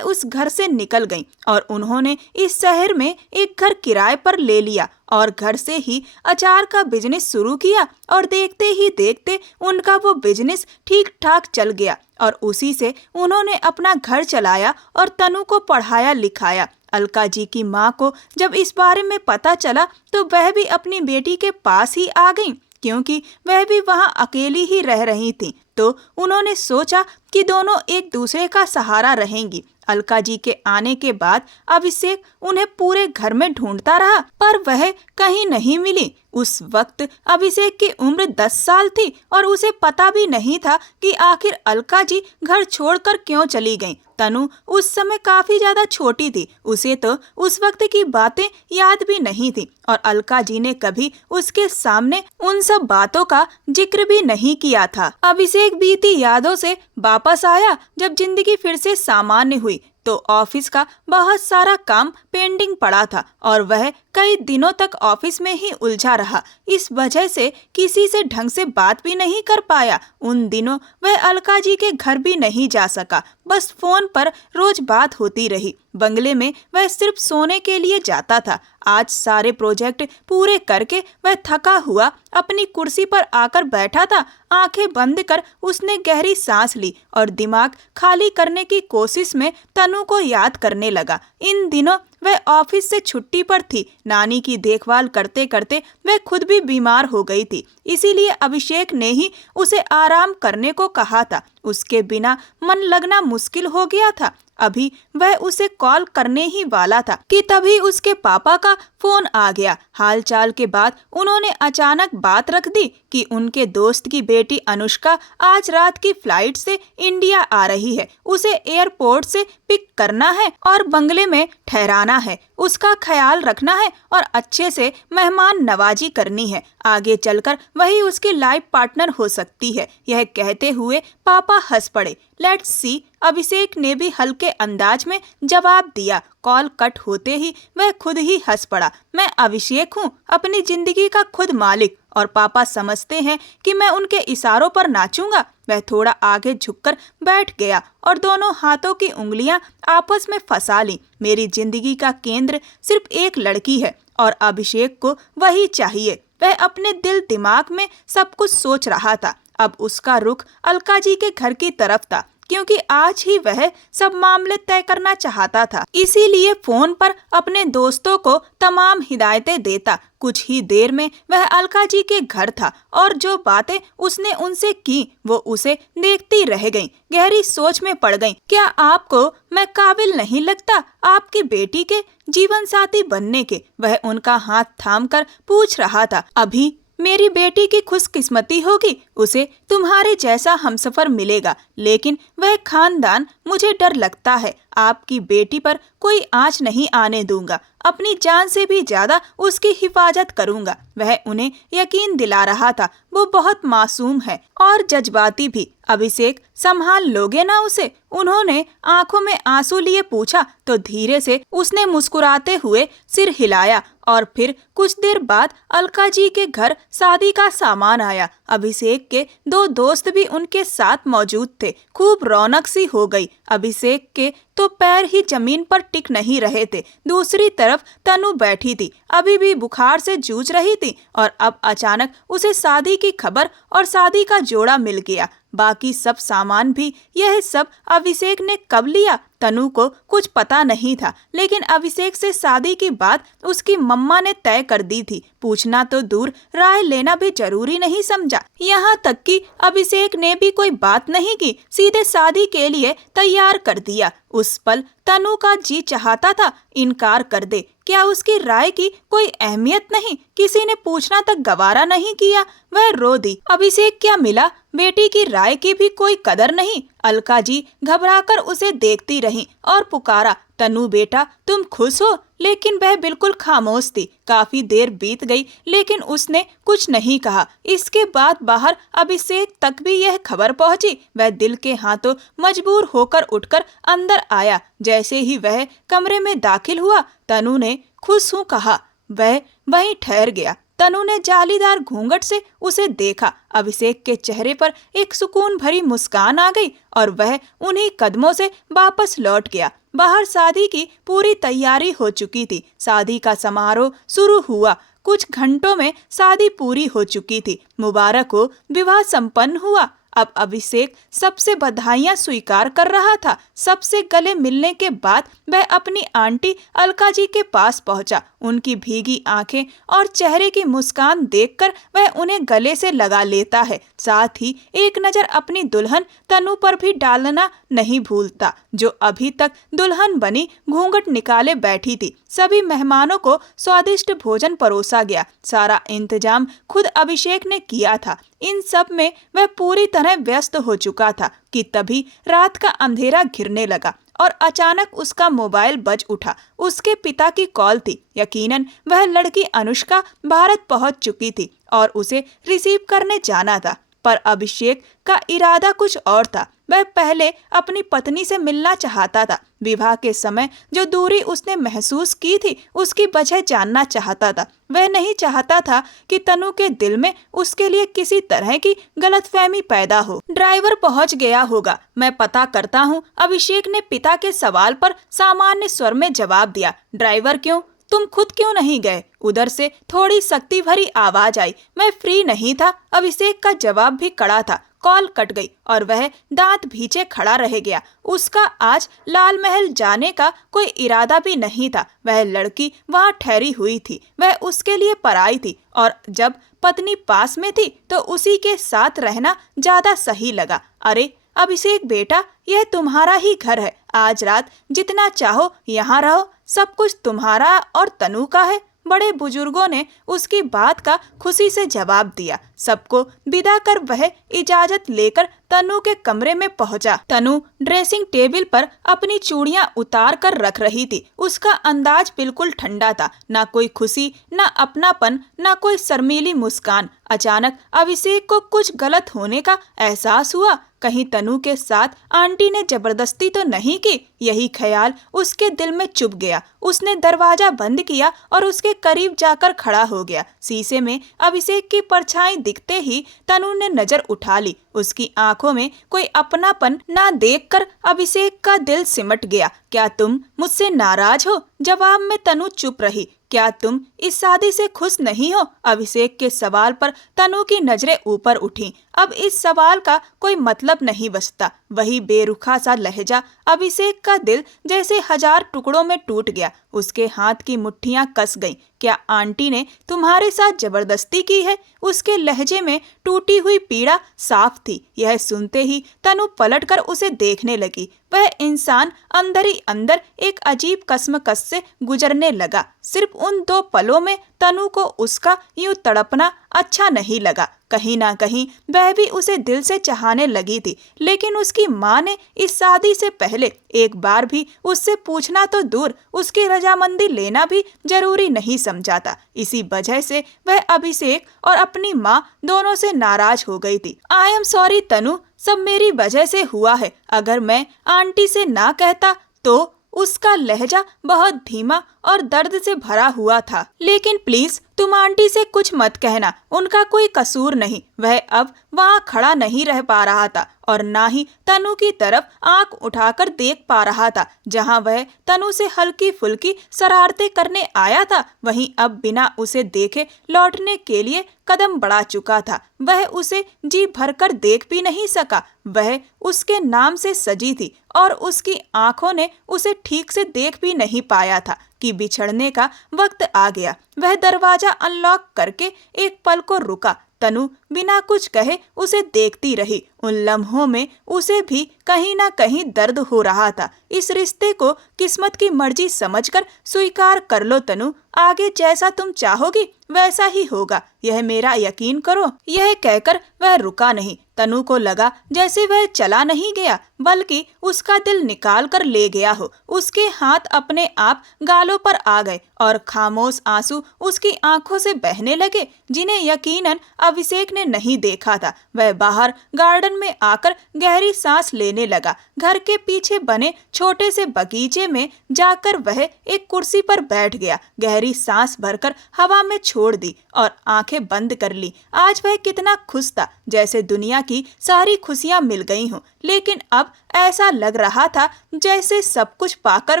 उस घर से निकल गई और उन्होंने इस शहर में एक घर किराए पर ले लिया और घर से ही अचार का बिजनेस शुरू किया और देखते ही देखते उनका वो बिजनेस ठीक ठाक चल गया और उसी से उन्होंने अपना घर चलाया और तनु को पढ़ाया लिखाया। अलका जी की माँ को जब इस बारे में पता चला तो वह भी अपनी बेटी के पास ही आ गई, क्योंकि वह भी वहाँ अकेली ही रह रही थी। तो उन्होंने सोचा कि दोनों एक दूसरे का सहारा रहेंगी। अलका जी के आने के बाद अभिषेक उन्हें पूरे घर में ढूंढता रहा पर वह कहीं नहीं मिली। उस वक्त अभिषेक की उम्र 10 साल थी और उसे पता भी नहीं था कि आखिर अलका जी घर छोड़कर क्यों चली गईं। तनु उस समय काफी ज्यादा छोटी थी, उसे तो उस वक्त की बातें याद भी नहीं थी और अलका जी ने कभी उसके सामने उन सब बातों का जिक्र भी नहीं किया था। अभिषेक बीती यादों से वापस आया जब जिंदगी फिर से सामान्य हुई तो ऑफिस का बहुत सारा काम पेंडिंग पड़ा था और वह कई दिनों तक ऑफिस में ही उलझा रहा। इस वजह से किसी से ढंग से बात भी नहीं कर पाया। उन दिनों वह अलका जी के घर भी नहीं जा सका, बस फोन पर रोज बात होती रही। बंगले में वह सिर्फ सोने के लिए जाता था। आज सारे प्रोजेक्ट पूरे करके वह थका हुआ अपनी कुर्सी पर आकर बैठा था। आंखें बंद कर उसने गहरी सांस ली और दिमाग खाली करने की कोशिश में तनु को याद करने लगा। इन दिनों वह ऑफिस से छुट्टी पर थी। नानी की देखभाल करते करते वह खुद भी बीमार हो गई थी, इसीलिए अभिषेक ने ही उसे आराम करने को कहा था। उसके बिना मन लगना मुश्किल हो गया था। अभी वह उसे कॉल करने ही वाला था कि तभी उसके पापा का फोन आ गया। हालचाल के बाद उन्होंने अचानक बात रख दी कि उनके दोस्त की बेटी अनुष्का आज रात की फ्लाइट से इंडिया आ रही है। उसे एयरपोर्ट से पिक करना है और बंगले में ठहराना है, उसका ख्याल रखना है और अच्छे से मेहमान नवाजी करनी है। आगे चलकर वही उसकी लाइफ पार्टनर हो सकती है। यह कहते हुए पापा हंस पड़े। लेट्स सी, अभिषेक ने भी हल्के अंदाज में जवाब दिया। कॉल कट होते ही वह खुद ही हंस पड़ा। मैं अभिषेक हूँ, अपनी जिंदगी का खुद मालिक, और पापा समझते हैं कि मैं उनके इशारों पर नाचूंगा। वह थोड़ा आगे झुककर बैठ गया और दोनों हाथों की उंगलियां आपस में फंसा ली। मेरी जिंदगी का केंद्र सिर्फ एक लड़की है और अभिषेक को वही चाहिए। वह अपने दिल दिमाग में सब कुछ सोच रहा था। अब उसका रुख अलका जी के घर की तरफ था। क्योंकि आज ही वह सब मामले तय करना चाहता था। इसीलिए फोन पर अपने दोस्तों को तमाम हिदायतें देता। कुछ ही देर में वह अलका जी के घर था और जो बातें उसने उनसे की वो उसे देखती रह गईं। गहरी सोच में पड़ गईं। क्या आपको मैं काबिल नहीं लगता आपकी बेटी के जीवन साथी बनने के? वह उनका हाथ थामकर पूछ रहा था। अभी मेरी बेटी की खुशकिस्मती होगी, उसे तुम्हारे जैसा हमसफर मिलेगा, लेकिन वह खानदान मुझे डर लगता है। आपकी बेटी पर कोई आंच नहीं आने दूंगा। अपनी जान से भी ज्यादा उसकी हिफाजत करूंगा। वह उन्हें यकीन दिला रहा था। वो बहुत मासूम है और जज्बाती भी। अभिषेक, संभाल लोगे ना उसे? उन्होंने आंखों में आंसू लिए पूछा तो धीरे से उसने मुस्कुराते हुए सिर हिलाया। और फिर कुछ देर बाद अलका जी के घर शादी का सामान आया। अभिषेक के 2 दोस्त भी उनके साथ मौजूद थे। खूब रौनक सी हो गई। अभिषेक के तो पैर ही जमीन पर टिक नहीं रहे थे। दूसरी तरफ तनु बैठी थी, अभी भी बुखार से जूझ रही थी और अब अचानक उसे शादी की खबर और शादी का जोड़ा मिल गया। बाकी सब सामान भी। यह सब अभिषेक ने कब लिया? तनु को कुछ पता नहीं था, लेकिन अभिषेक से शादी की बात उसकी मम्मा ने तय कर दी थी। पूछना तो दूर, राय लेना भी जरूरी नहीं समझा। यहाँ तक कि अभिषेक ने भी कोई बात नहीं की, सीधे शादी के लिए तैयार कर दिया। उस पल तनु का जी चाहता था इनकार कर दे। क्या उसकी राय की कोई अहमियत नहीं? किसी ने पूछना तक गवारा नहीं किया। वह रो दी। अभिषेक क्या मिला? बेटी की राय की भी कोई कदर नहीं। अलका जी घबराकर उसे देखती रहीं और पुकारा, तनु बेटा, तुम खुश हो? लेकिन वह बिल्कुल खामोश थी। काफी देर बीत गई, लेकिन उसने कुछ नहीं कहा। इसके बाद बाहर अभिषेक तक भी यह खबर पहुंची। वह दिल के हाथों मजबूर होकर उठकर अंदर आया। जैसे ही वह कमरे में दाखिल हुआ, तनु ने खुश हूँ कहा। वह वहीं ठहर गया। तनु ने जालीदार घूंघट से उसे देखा। अभिषेक के चेहरे पर एक सुकून भरी मुस्कान आ गई और वह उन्हीं कदमों से वापस लौट गया। बाहर शादी की पूरी तैयारी हो चुकी थी। शादी का समारोह शुरू हुआ। कुछ घंटों में शादी पूरी हो चुकी थी। मुबारक हो, विवाह संपन्न हुआ। अब अभिषेक सबसे बधाइयां स्वीकार कर रहा था। सबसे गले मिलने के बाद वह अपनी आंटी अलका जी के पास पहुंचा। उनकी भीगी आंखें और चेहरे की मुस्कान देखकर वह उन्हें गले से लगा लेता है। साथ ही एक नजर अपनी दुल्हन तनु पर भी डालना नहीं भूलता, जो अभी तक दुल्हन बनी घूंघट निकाले बैठी थी। सभी मेहमानों को स्वादिष्ट भोजन परोसा गया। सारा इंतजाम खुद अभिषेक ने किया था। इन सब में वह पूरी तरह व्यस्त हो चुका था कि तभी रात का अंधेरा घिरने लगा और अचानक उसका मोबाइल बज उठा। उसके पिता की कॉल थी। यकीनन वह लड़की अनुष्का भारत पहुंच चुकी थी और उसे रिसीव करने जाना था। पर अभिषेक का इरादा कुछ और था। वह पहले अपनी पत्नी से मिलना चाहता था। विवाह के समय जो दूरी उसने महसूस की थी, उसकी वजह जानना चाहता था। वह नहीं चाहता था कि तनु के दिल में उसके लिए किसी तरह की गलतफहमी पैदा हो। ड्राइवर पहुंच गया होगा, मैं पता करता हूँ। अभिषेक ने पिता के सवाल पर सामान्य स्वर में जवाब दिया। ड्राइवर क्यों? तुम खुद क्यों नहीं गए? उधर से थोड़ी सख्ती भरी आवाज आई। मैं फ्री नहीं था। अभिषेक का जवाब भी कड़ा था। कॉल कट गई और वह दांत भींचे खड़ा रह गया। उसका आज लाल महल जाने का कोई इरादा भी नहीं था। वह लड़की वहां ठहरी हुई थी। वह उसके लिए पराई थी और जब पत्नी पास में थी तो उसी के साथ रहना ज्यादा सही लगा। अरे अभिषेक बेटा, यह तुम्हारा ही घर है। आज रात जितना चाहो यहाँ रहो। सब कुछ तुम्हारा और तनु का है। बड़े बुजुर्गों ने उसकी बात का खुशी से जवाब दिया। सबको विदा कर वह इजाजत लेकर तनु के कमरे में पहुंचा। तनु ड्रेसिंग टेबल पर अपनी चूड़ियां उतार कर रख रही थी। उसका अंदाज बिल्कुल ठंडा था। ना कोई खुशी, ना अपनापन, ना कोई शर्मीली मुस्कान। अचानक अभिषेक को कुछ गलत होने का एहसास हुआ। कहीं तनु के साथ आंटी ने जबरदस्ती तो नहीं की? यही ख्याल उसके दिल में चुभ गया। उसने दरवाजा बंद किया और उसके करीब जाकर खड़ा हो गया। शीशे में अभिषेक की परछाई दिखते ही तनु ने नजर उठा ली। उसकी आंखों में कोई अपनापन ना देखकर अभिषेक का दिल सिमट गया। क्या तुम मुझसे नाराज हो? जवाब में तनु चुप रही। क्या तुम इस शादी से खुश नहीं हो? अभिषेक के सवाल पर तनु की नजरें ऊपर उठी। अब इस सवाल का कोई मतलब नहीं बचता। वही बेरुखा सा लहजा। अभिषेक का दिल जैसे 1000 टुकड़ों में टूट गया। उसके हाथ की मुट्ठियां कस गईं। क्या आंटी ने तुम्हारे साथ जबरदस्ती की है? उसके लहजे में टूटी हुई पीड़ा साफ थी। यह सुनते ही तनु पलटकर उसे देखने लगी। वह इंसान अंदर ही अंदर एक अजीब कसमकस से गुजरने लगा। सिर्फ उन 2 पलों में तनु को उसका यूं तड़पना अच्छा नहीं लगा। कहीं ना कहीं वह भी उसे दिल से चाहने लगी थी, लेकिन उसकी माँ ने इस शादी से पहले एक बार भी उससे पूछना तो दूर, उसकी रजामंदी लेना भी जरूरी नहीं समझा था। इसी वजह से वह अभिषेक और अपनी माँ दोनों से नाराज हो गई थी। आई एम सॉरी तनु, सब मेरी वजह से हुआ है। अगर मैं आंटी से ना कहता तो। उसका लहजा बहुत धीमा और दर्द से भरा हुआ था। लेकिन प्लीज तुम आंटी से कुछ मत कहना, उनका कोई कसूर नहीं। वह अब वहाँ खड़ा नहीं रह पा रहा था और ना ही तनु की तरफ आंख उठाकर देख पा रहा था। जहाँ वह तनु से हल्की फुल्की शरारतें करने आया था, वहीं अब बिना उसे देखे लौटने के लिए कदम बढ़ा चुका था। वह उसे जी भरकर देख भी नहीं सका। वह उसके नाम से सजी थी और उसकी आंखों ने उसे ठीक से देख भी नहीं पाया था कि बिछड़ने का वक्त आ गया। वह दरवाजा अनलॉक करके एक पल को रुका। तनु बिना कुछ कहे उसे देखती रही। उन लम्हों में उसे भी कहीं ना कहीं दर्द हो रहा था। इस रिश्ते को किस्मत की मर्जी समझकर स्वीकार कर लो तनु। आगे जैसा तुम चाहोगी वैसा ही होगा, यह मेरा यकीन करो। यह कहकर वह रुका नहीं। तनु को लगा जैसे वह चला नहीं गया, बल्कि उसका दिल निकाल कर ले गया हो। उसके हाथ अपने आप गालों पर आ गए और खामोश आंसू उसकी आंखों से बहने लगे, जिन्हें यकीनन अभिषेक ने नहीं देखा था। वह बाहर गार्डन में आकर गहरी सांस लेने लगा। घर के पीछे बने छोटे से बगीचे में जाकर वह एक कुर्सी पर बैठ गया। गहरी सांस भरकर हवा में छोड़ दी और आंखें बंद कर ली। आज वह कितना खुश था, जैसे दुनिया की सारी खुशियां मिल गई हों। लेकिन अब ऐसा लग रहा था जैसे सब कुछ पाकर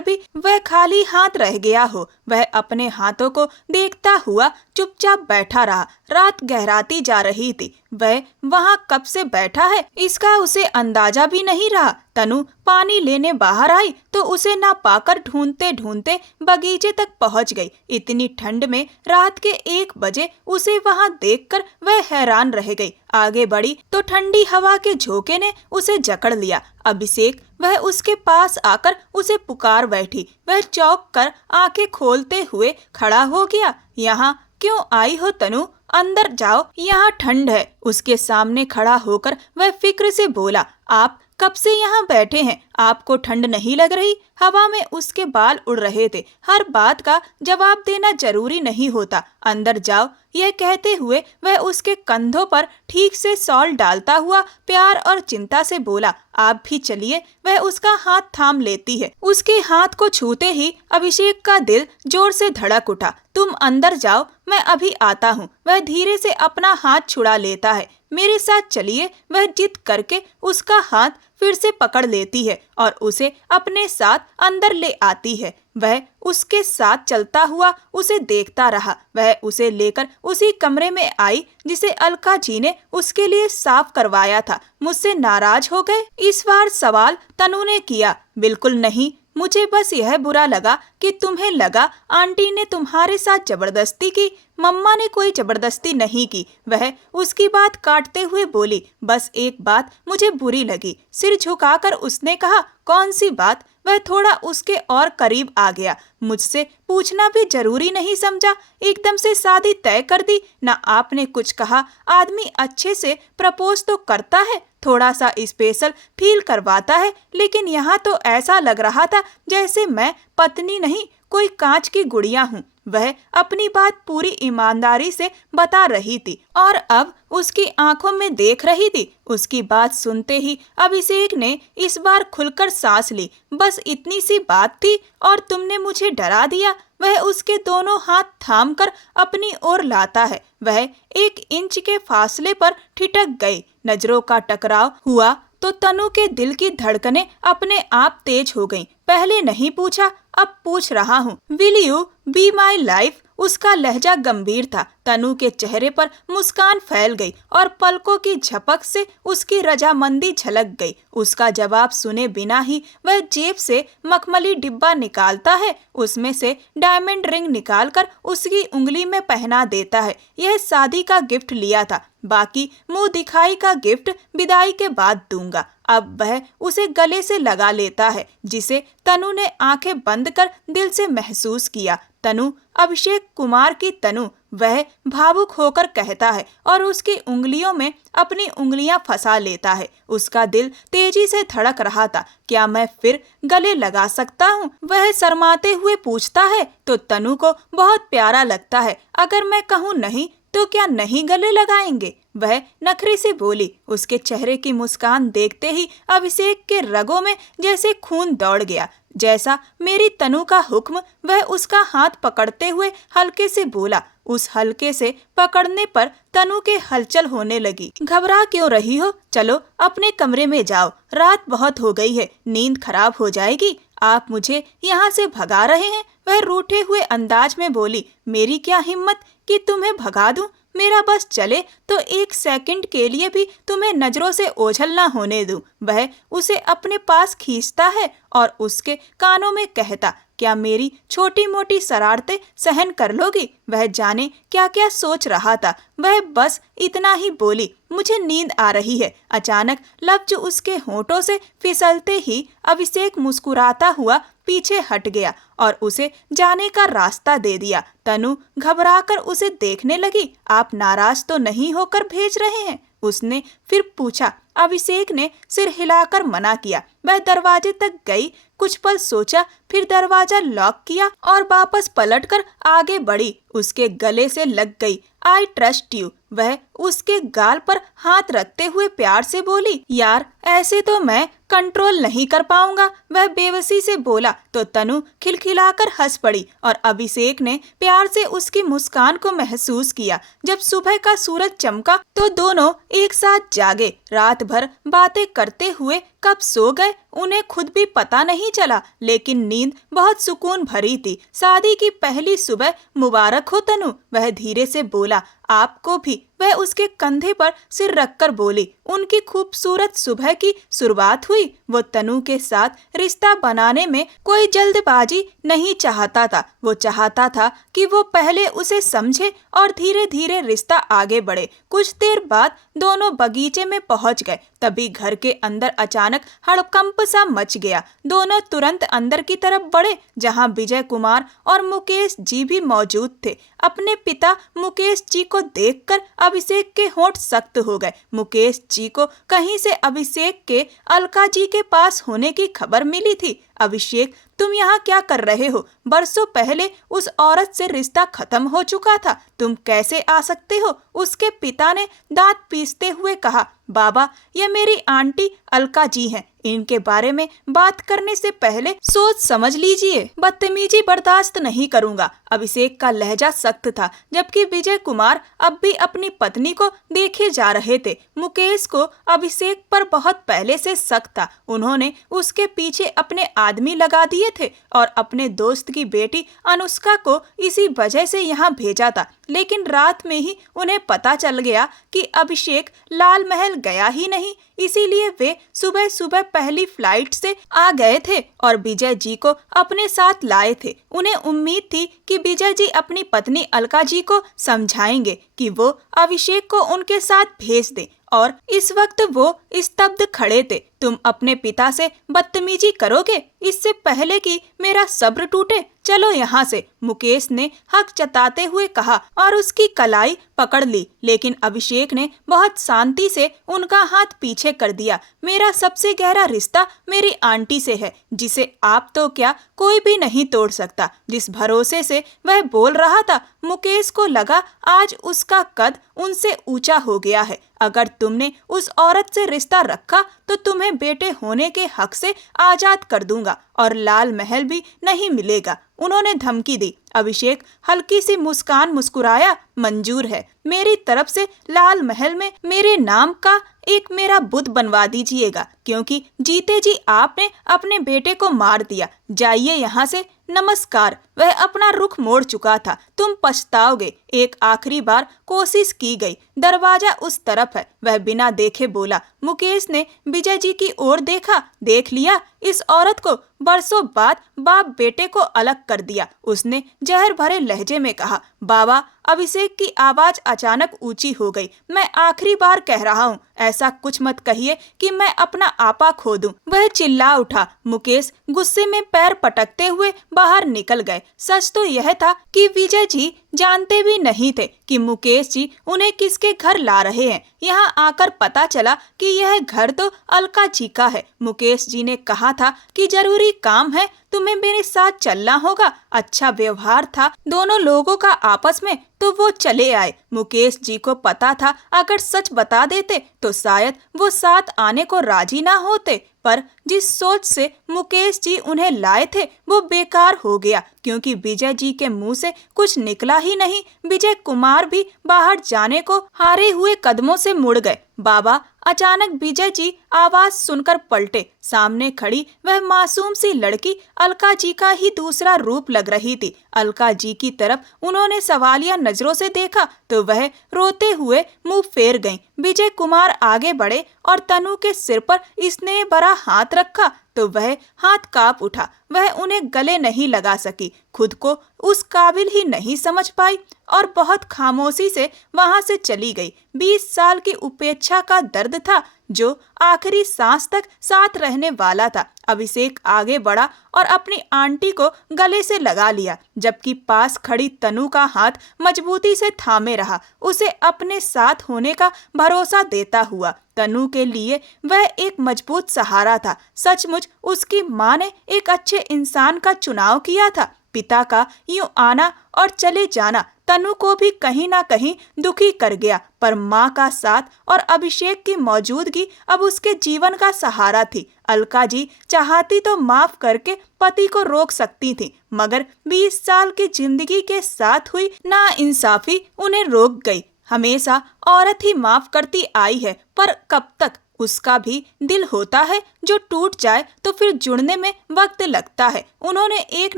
भी वह खाली हाथ रह गया हो। वह अपने हाथों को देखता हुआ चुपचाप बैठा रहा। रात गहराती जा रही थी। वह वहाँ कब से बैठा है इसका उसे अंदाजा भी नहीं रहा। तनु पानी लेने बाहर आई तो उसे ना पाकर ढूंढते ढूंढते बगीचे तक पहुंच गई। इतनी ठंड में रात के 1 बजे उसे वहां देखकर वह हैरान रह गई। आगे बढ़ी तो ठंडी हवा के झोंके ने उसे जकड़ लिया। अभिषेक, वह उसके पास आकर उसे पुकार बैठी। वह चौंक कर आंखें खोलते हुए खड़ा हो गया। यहाँ क्यों आई हो तनु? अंदर जाओ, यहाँ ठंड है। उसके सामने खड़ा होकर वह फिक्र से बोला, आप कब से यहाँ बैठे हैं? आपको ठंड नहीं लग रही? हवा में उसके बाल उड़ रहे थे। हर बात का जवाब देना जरूरी नहीं होता। अंदर जाओ। यह कहते हुए वह उसके कंधों पर ठीक से शॉल डालता हुआ प्यार और चिंता से बोला, आप भी चलिए। वह उसका हाथ थाम लेती है। उसके हाथ को छूते ही अभिषेक का दिल जोर से धड़क उठा। तुम अंदर जाओ, मैं अभी आता हूँ। वह धीरे से अपना हाथ छुड़ा लेता है। मेरे साथ चलिए। वह जिद करके उसका हाथ फिर से पकड़ लेती है और उसे अपने साथ अंदर ले आती है। वह उसके साथ चलता हुआ उसे देखता रहा। वह उसे लेकर उसी कमरे में आई जिसे अलका जी ने उसके लिए साफ करवाया था। मुझसे नाराज हो गए? इस बार सवाल तनु ने किया। बिल्कुल नहीं, मुझे बस यह बुरा लगा कि तुम्हें लगा आंटी ने तुम्हारे साथ जबरदस्ती की। मम्मा ने कोई जबरदस्ती नहीं की। वह उसकी बात काटते हुए बोली, बस एक बात मुझे बुरी लगी। सिर झुकाकर उसने कहा, कौन सी बात? वह थोड़ा उसके और करीब आ गया। मुझसे पूछना भी जरूरी नहीं समझा, एकदम से शादी तय कर दी। ना आपने कुछ कहा। आदमी अच्छे से प्रपोज तो करता है, थोड़ा सा स्पेशल फील करवाता है, लेकिन यहाँ तो ऐसा लग रहा था जैसे मैं पत्नी नहीं कोई कांच की गुड़िया हूँ। वह अपनी बात पूरी ईमानदारी से बता रही थी और अब उसकी आंखों में देख रही थी। उसकी बात सुनते ही अभिषेक ने इस बार खुलकर सांस ली। बस इतनी सी बात थी और तुमने मुझे डरा दिया। वह उसके दोनों हाथ थामकर अपनी ओर लाता है। वह 1 इंच के फासले पर ठिठक गई। नजरों का टकराव हुआ तो तनु के दिल की धड़कनें अपने आप तेज हो गईं। पहले नहीं पूछा, अब पूछ रहा हूँ। Will you be my life? उसका लहजा गंभीर था। तनु के चेहरे पर मुस्कान फैल गई और पलकों की झपक से उसकी रजामंदी झलक गई। उसका जवाब सुने बिना ही वह जेब से मखमली डिब्बा निकालता है, उसमें से डायमंड रिंग निकालकर उसकी उंगली में पहना देता है। यह शादी का गिफ्ट लिया था, बाकी मुंह दिखाई का गिफ्ट विदाई के बाद दूंगा। अब वह उसे गले से लगा लेता है, जिसे तनु ने आंखें बंद कर दिल से महसूस किया। तनु, अभिषेक कुमार की तनु, वह भावुक होकर कहता है और उसकी उंगलियों में अपनी उंगलियां फंसा लेता है। उसका दिल तेजी से धड़क रहा था। क्या मैं फिर गले लगा सकता हूँ? वह शर्माते हुए पूछता है तो तनु को बहुत प्यारा लगता है। अगर मैं कहूँ नहीं तो क्या नहीं गले लगाएंगे? वह नखरे से बोली। उसके चेहरे की मुस्कान देखते ही अभिषेक के रगों में जैसे खून दौड़ गया। जैसा मेरी तनु का हुक्म, वह उसका हाथ पकड़ते हुए हल्के से बोला। उस हल्के से पकड़ने पर तनु के हलचल होने लगी। घबरा क्यों रही हो? चलो अपने कमरे में जाओ, रात बहुत हो गई है, नींद खराब हो जाएगी। आप मुझे यहाँ से भगा रहे हैं? वह रूठे हुए अंदाज में बोली। मेरी क्या हिम्मत कि तुम्हें भगा दूं? मेरा बस चले तो एक सेकंड के लिए भी तुम्हें नजरों से ओझल ना होने दूं। वह उसे अपने पास खींचता है और उसके कानों में कहता, क्या मेरी छोटी मोटी शरारतें सहन कर लोगी? वह जाने क्या क्या सोच रहा था। वह बस इतना ही बोली, मुझे नींद आ रही है। अचानक लफ्ज उसके होठों से फिसलते ही अभिषेक मुस्कुराता हुआ पीछे हट गया और उसे जाने का रास्ता दे दिया। तनु घबराकर उसे देखने लगी। आप नाराज तो नहीं होकर भेज रहे हैं? उसने फिर पूछा। अभिषेक ने सिर हिलाकर मना किया। वह दरवाजे तक गई, कुछ पल सोचा, फिर दरवाजा लॉक किया और वापस पलटकर आगे बढ़ी। उसके गले से लग गई। I trust you. वह उसके गाल पर हाथ रखते हुए प्यार से बोली। यार, ऐसे तो मैं कंट्रोल नहीं कर पाऊंगा, वह बेबसी से बोला तो तनु खिलखिलाकर हंस पड़ी और अभिषेक ने प्यार से उसकी मुस्कान को महसूस किया। जब सुबह का सूरज चमका तो दोनों एक साथ जागे। रात भर बातें करते हुए कब सो गए उन्हें खुद भी पता नहीं चला, लेकिन नींद बहुत सुकून भरी थी। शादी की पहली सुबह मुबारक हो तनु, वह धीरे से बोला। आपको भी, वह उसके कंधे पर सिर रखकर बोली। उनकी खूबसूरत सुबह की शुरुआत हुई। वो तनु के साथ रिश्ता बनाने में कोई जल्दबाजी नहीं चाहता था। वो चाहता था कि वो पहले उसे समझे और धीरे धीरे रिश्ता आगे बढ़े। कुछ देर बाद दोनों बगीचे में पहुंच गए। तभी घर के अंदर अचानक हड़कंप सा मच गया। दोनों तुरंत अंदर की तरफ बढ़े, जहां विजय कुमार और मुकेश जी भी मौजूद थे। अपने पिता मुकेश जी को देखकर अभिषेक के होंठ सख्त हो गए। मुकेश जी को कहीं से अभिषेक के अलका जी के पास होने की खबर मिली थी। अभिषेक, तुम यहाँ क्या कर रहे हो? बरसों पहले उस औरत से रिश्ता खत्म हो चुका था, तुम कैसे आ सकते हो? उसके पिता ने दांत पीसते हुए कहा। बाबा, यह मेरी आंटी अलका जी हैं। इनके बारे में बात करने से पहले सोच समझ लीजिए। बदतमीजी बर्दाश्त नहीं करूंगा। अभिषेक का लहजा सख्त था, जबकि विजय कुमार अब भी अपनी पत्नी को देखे जा रहे थे। मुकेश को अभिषेक पर बहुत पहले से शक था। उन्होंने उसके पीछे अपने आदमी लगा दिए थे और अपने दोस्त की बेटी अनुष्का को इसी वजह से यहाँ भेजा था। लेकिन रात में ही उन्हें पता चल गया कि अभिषेक लाल महल गया ही नहीं, इसीलिए वे सुबह सुबह पहली फ्लाइट से आ गए थे और विजय जी को अपने साथ लाए थे। उन्हें उम्मीद थी कि विजय जी अपनी पत्नी अलका जी को समझाएंगे कि वो अभिषेक को उनके साथ भेज दे, और इस वक्त वो स्तब्ध खड़े थे। तुम अपने पिता से बदतमीजी करोगे इससे पहले कि मेरा सब्र टूटे? चलो यहाँ से, मुकेश ने हक जताते हुए कहा और उसकी कलाई पकड़ ली। लेकिन अभिषेक ने बहुत शांति से उनका हाथ पीछे कर दिया। मेरा सबसे गहरा रिश्ता मेरी आंटी से है, जिसे आप तो क्या कोई भी नहीं तोड़ सकता। जिस भरोसे से वह बोल रहा था, मुकेश को लगा आज उसका कद उनसे ऊंचा हो गया है। अगर तुमने उस औरत से रिश्ता रखा तो तुम्हें बेटे होने के हक से आजाद कर दूंगा और लाल महल भी नहीं मिलेगा, उन्होंने धमकी दी। अभिषेक हल्की सी मुस्कान मुस्कुराया। मंजूर है, मेरी तरफ से लाल महल में मेरे नाम का एक मेरा बुत बनवा दीजिएगा, क्योंकि जीते जी आपने अपने बेटे को मार दिया। जाइए यहाँ से, नमस्कार। वह अपना रुख मोड़ चुका था। तुम पछताओगे। एक आखिरी बार कोशिश की गई। दरवाजा उस तरफ है, वह बिना देखे बोला। मुकेश ने विजय जी की ओर देखा। देख लिया इस औरत को, बरसों बाद बाप बेटे को अलग कर दिया। उसने जहर भरे लहजे में कहा। बाबा, अभिषेक की आवाज अचानक ऊंची हो गई। मैं आखिरी बार कह रहा हूँ, ऐसा कुछ मत कहिए कि मैं अपना आपा खो दूं। वह चिल्ला उठा। मुकेश गुस्से में पैर पटकते हुए बाहर निकल गए। सच तो यह था कि विजय जी जानते भी नहीं थे कि मुकेश जी उन्हें किसके घर ला रहे हैं। यहाँ आकर पता चला कि यह घर तो अलका जी का है। मुकेश जी ने कहा था कि जरूरी काम है, तुम्हें मेरे साथ चलना होगा। अच्छा व्यवहार था दोनों लोगों का आपस में, तो वो चले आए। मुकेश जी को पता था अगर सच बता देते तो शायद वो साथ आने को राजी ना होते, पर जिस सोच से मुकेश जी उन्हें लाए थे वो बेकार हो गया, क्योंकि विजय जी के मुंह से कुछ निकला ही नहीं। विजय कुमार भी बाहर जाने को हारे हुए कदमों से मुड़ गए। बाबा, अचानक विजय जी आवाज सुनकर पलटे। सामने खड़ी वह मासूम सी लड़की अलका जी का ही दूसरा रूप लग रही थी। अलका जी की तरफ उन्होंने सवालिया नजरों से देखा तो वह रोते हुए मुंह फेर गईं। विजय कुमार आगे बढ़े और तनु के सिर पर स्नेह भरा हाथ रखा तो वह हाथ कांप उठा। वह उन्हें गले नहीं लगा सकी, खुद को उस काबिल ही नहीं समझ पाई और बहुत खामोशी से वहां से चली गई। 20 साल की उपेक्षा का दर्द था जो आखिरी सांस तक साथ रहने वाला था। अभिषेक आगे बढ़ा और अपनी आंटी को गले से लगा लिया, जबकि पास खड़ी तनु का हाथ मजबूती से थामे रहा, उसे अपने साथ होने का भरोसा देता हुआ। तनु के लिए वह एक मजबूत सहारा था। सचमुच उसकी माँ ने एक अच्छे इंसान का चुनाव किया था। पिता का यूं आना और चले जाना तनु को भी कहीं ना कहीं दुखी कर गया, पर माँ का साथ और अभिषेक की मौजूदगी अब उसके जीवन का सहारा थी। अलका जी चाहती तो माफ करके पति को रोक सकती थी, मगर 20 साल की जिंदगी के साथ हुई नाइंसाफी उन्हें रोक गई। हमेशा औरत ही माफ करती आई है, पर कब तक? उसका भी दिल होता है जो टूट जाए तो फिर जुड़ने में वक्त लगता है। उन्होंने एक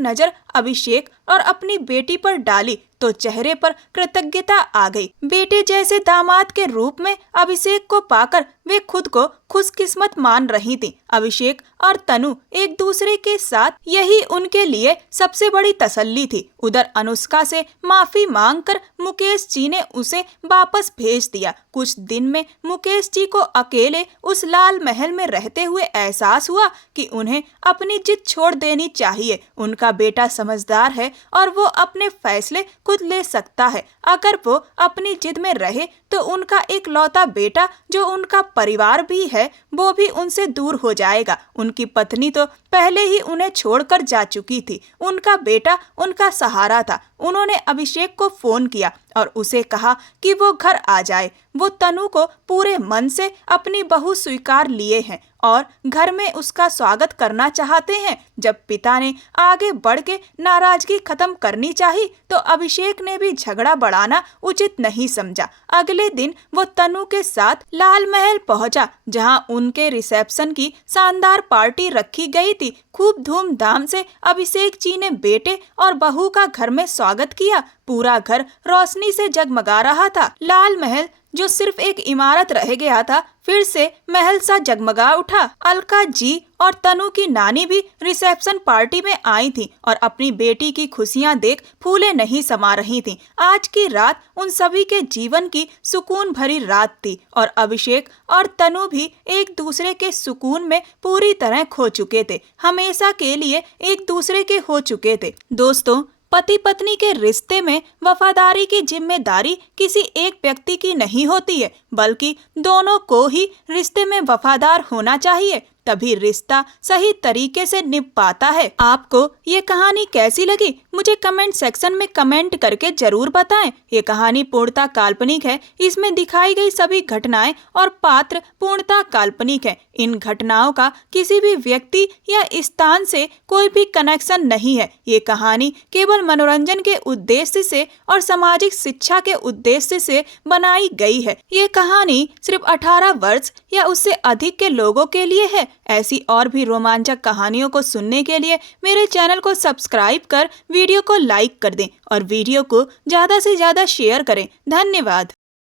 नजर अभिषेक और अपनी बेटी पर डाली तो चेहरे पर कृतज्ञता आ गई। बेटे जैसे दामाद के रूप में अभिषेक को पाकर वे खुद को खुशकिस्मत मान रही थी। अभिषेक और तनु एक दूसरे के साथ, यही उनके लिए सबसे बड़ी तसल्ली थी। उधर अनुष्का से माफी मांगकर मुकेश जी ने उसे वापस भेज दिया। कुछ दिन में मुकेश जी को अकेले उस लाल महल में रहते हुए एहसास हुआ कि उन्हें अपनी जिद छोड़ देनी चाहिए। उनका बेटा समझदार है और वो अपने फैसले खुद ले सकता है। अगर वो अपनी जिद में रहे तो उनका एक लौता बेटा जो उनका परिवार भी है वो भी उनसे दूर हो जाएगा। उनकी पत्नी तो पहले ही उन्हें छोड़कर जा चुकी थी। उनका बेटा उनका सहारा था। उन्होंने अभिषेक को फोन किया और उसे कहा कि वो घर आ जाए। वो तनु को पूरे मन से अपनी बहू स्वीकार लिए हैं और घर में उसका स्वागत करना चाहते हैं। जब पिता ने आगे बढ़ के नाराजगी खत्म करनी चाहिए तो अभिषेक ने भी झगड़ा बढ़ाना उचित नहीं समझा। अगले दिन वो तनु के साथ लाल महल पहुंचा, जहां उनके रिसेप्शन की शानदार पार्टी रखी गई थी। खूब धूमधाम से अभिषेक जी ने बेटे और बहू का घर में स्वागत किया। पूरा घर रोशनी से जगमगा रहा था। लाल महल जो सिर्फ एक इमारत रह गया था फिर से महल सा जगमगा उठा। अलका जी और तनु की नानी भी रिसेप्शन पार्टी में आई थी और अपनी बेटी की खुशियां देख फूले नहीं समा रही थीं। आज की रात उन सभी के जीवन की सुकून भरी रात थी और अभिषेक और तनु भी एक दूसरे के सुकून में पूरी तरह खो चुके थे, हमेशा के लिए एक दूसरे के हो चुके थे। दोस्तों, पति पत्नी के रिश्ते में वफादारी की जिम्मेदारी किसी एक व्यक्ति की नहीं होती है, बल्कि दोनों को ही रिश्ते में वफादार होना चाहिए, तभी रिश्ता सही तरीके से निभ पाता है। आपको ये कहानी कैसी लगी मुझे कमेंट सेक्शन में कमेंट करके जरूर बताएं। ये कहानी पूर्णतः काल्पनिक है। इसमें दिखाई गई सभी घटनाएं और पात्र पूर्णतः काल्पनिक हैं। इन घटनाओं का किसी भी व्यक्ति या स्थान से कोई भी कनेक्शन नहीं है। ये कहानी केवल मनोरंजन के उद्देश्य से और सामाजिक शिक्षा के उद्देश्य से बनाई गई है। ये कहानी सिर्फ 18 वर्ष या उससे अधिक के लोगों के लिए है। ऐसी और भी रोमांचक कहानियों को सुनने के लिए मेरे चैनल को सब्सक्राइब कर वीडियो को लाइक कर दें और वीडियो को ज़्यादा से ज़्यादा शेयर करें। धन्यवाद।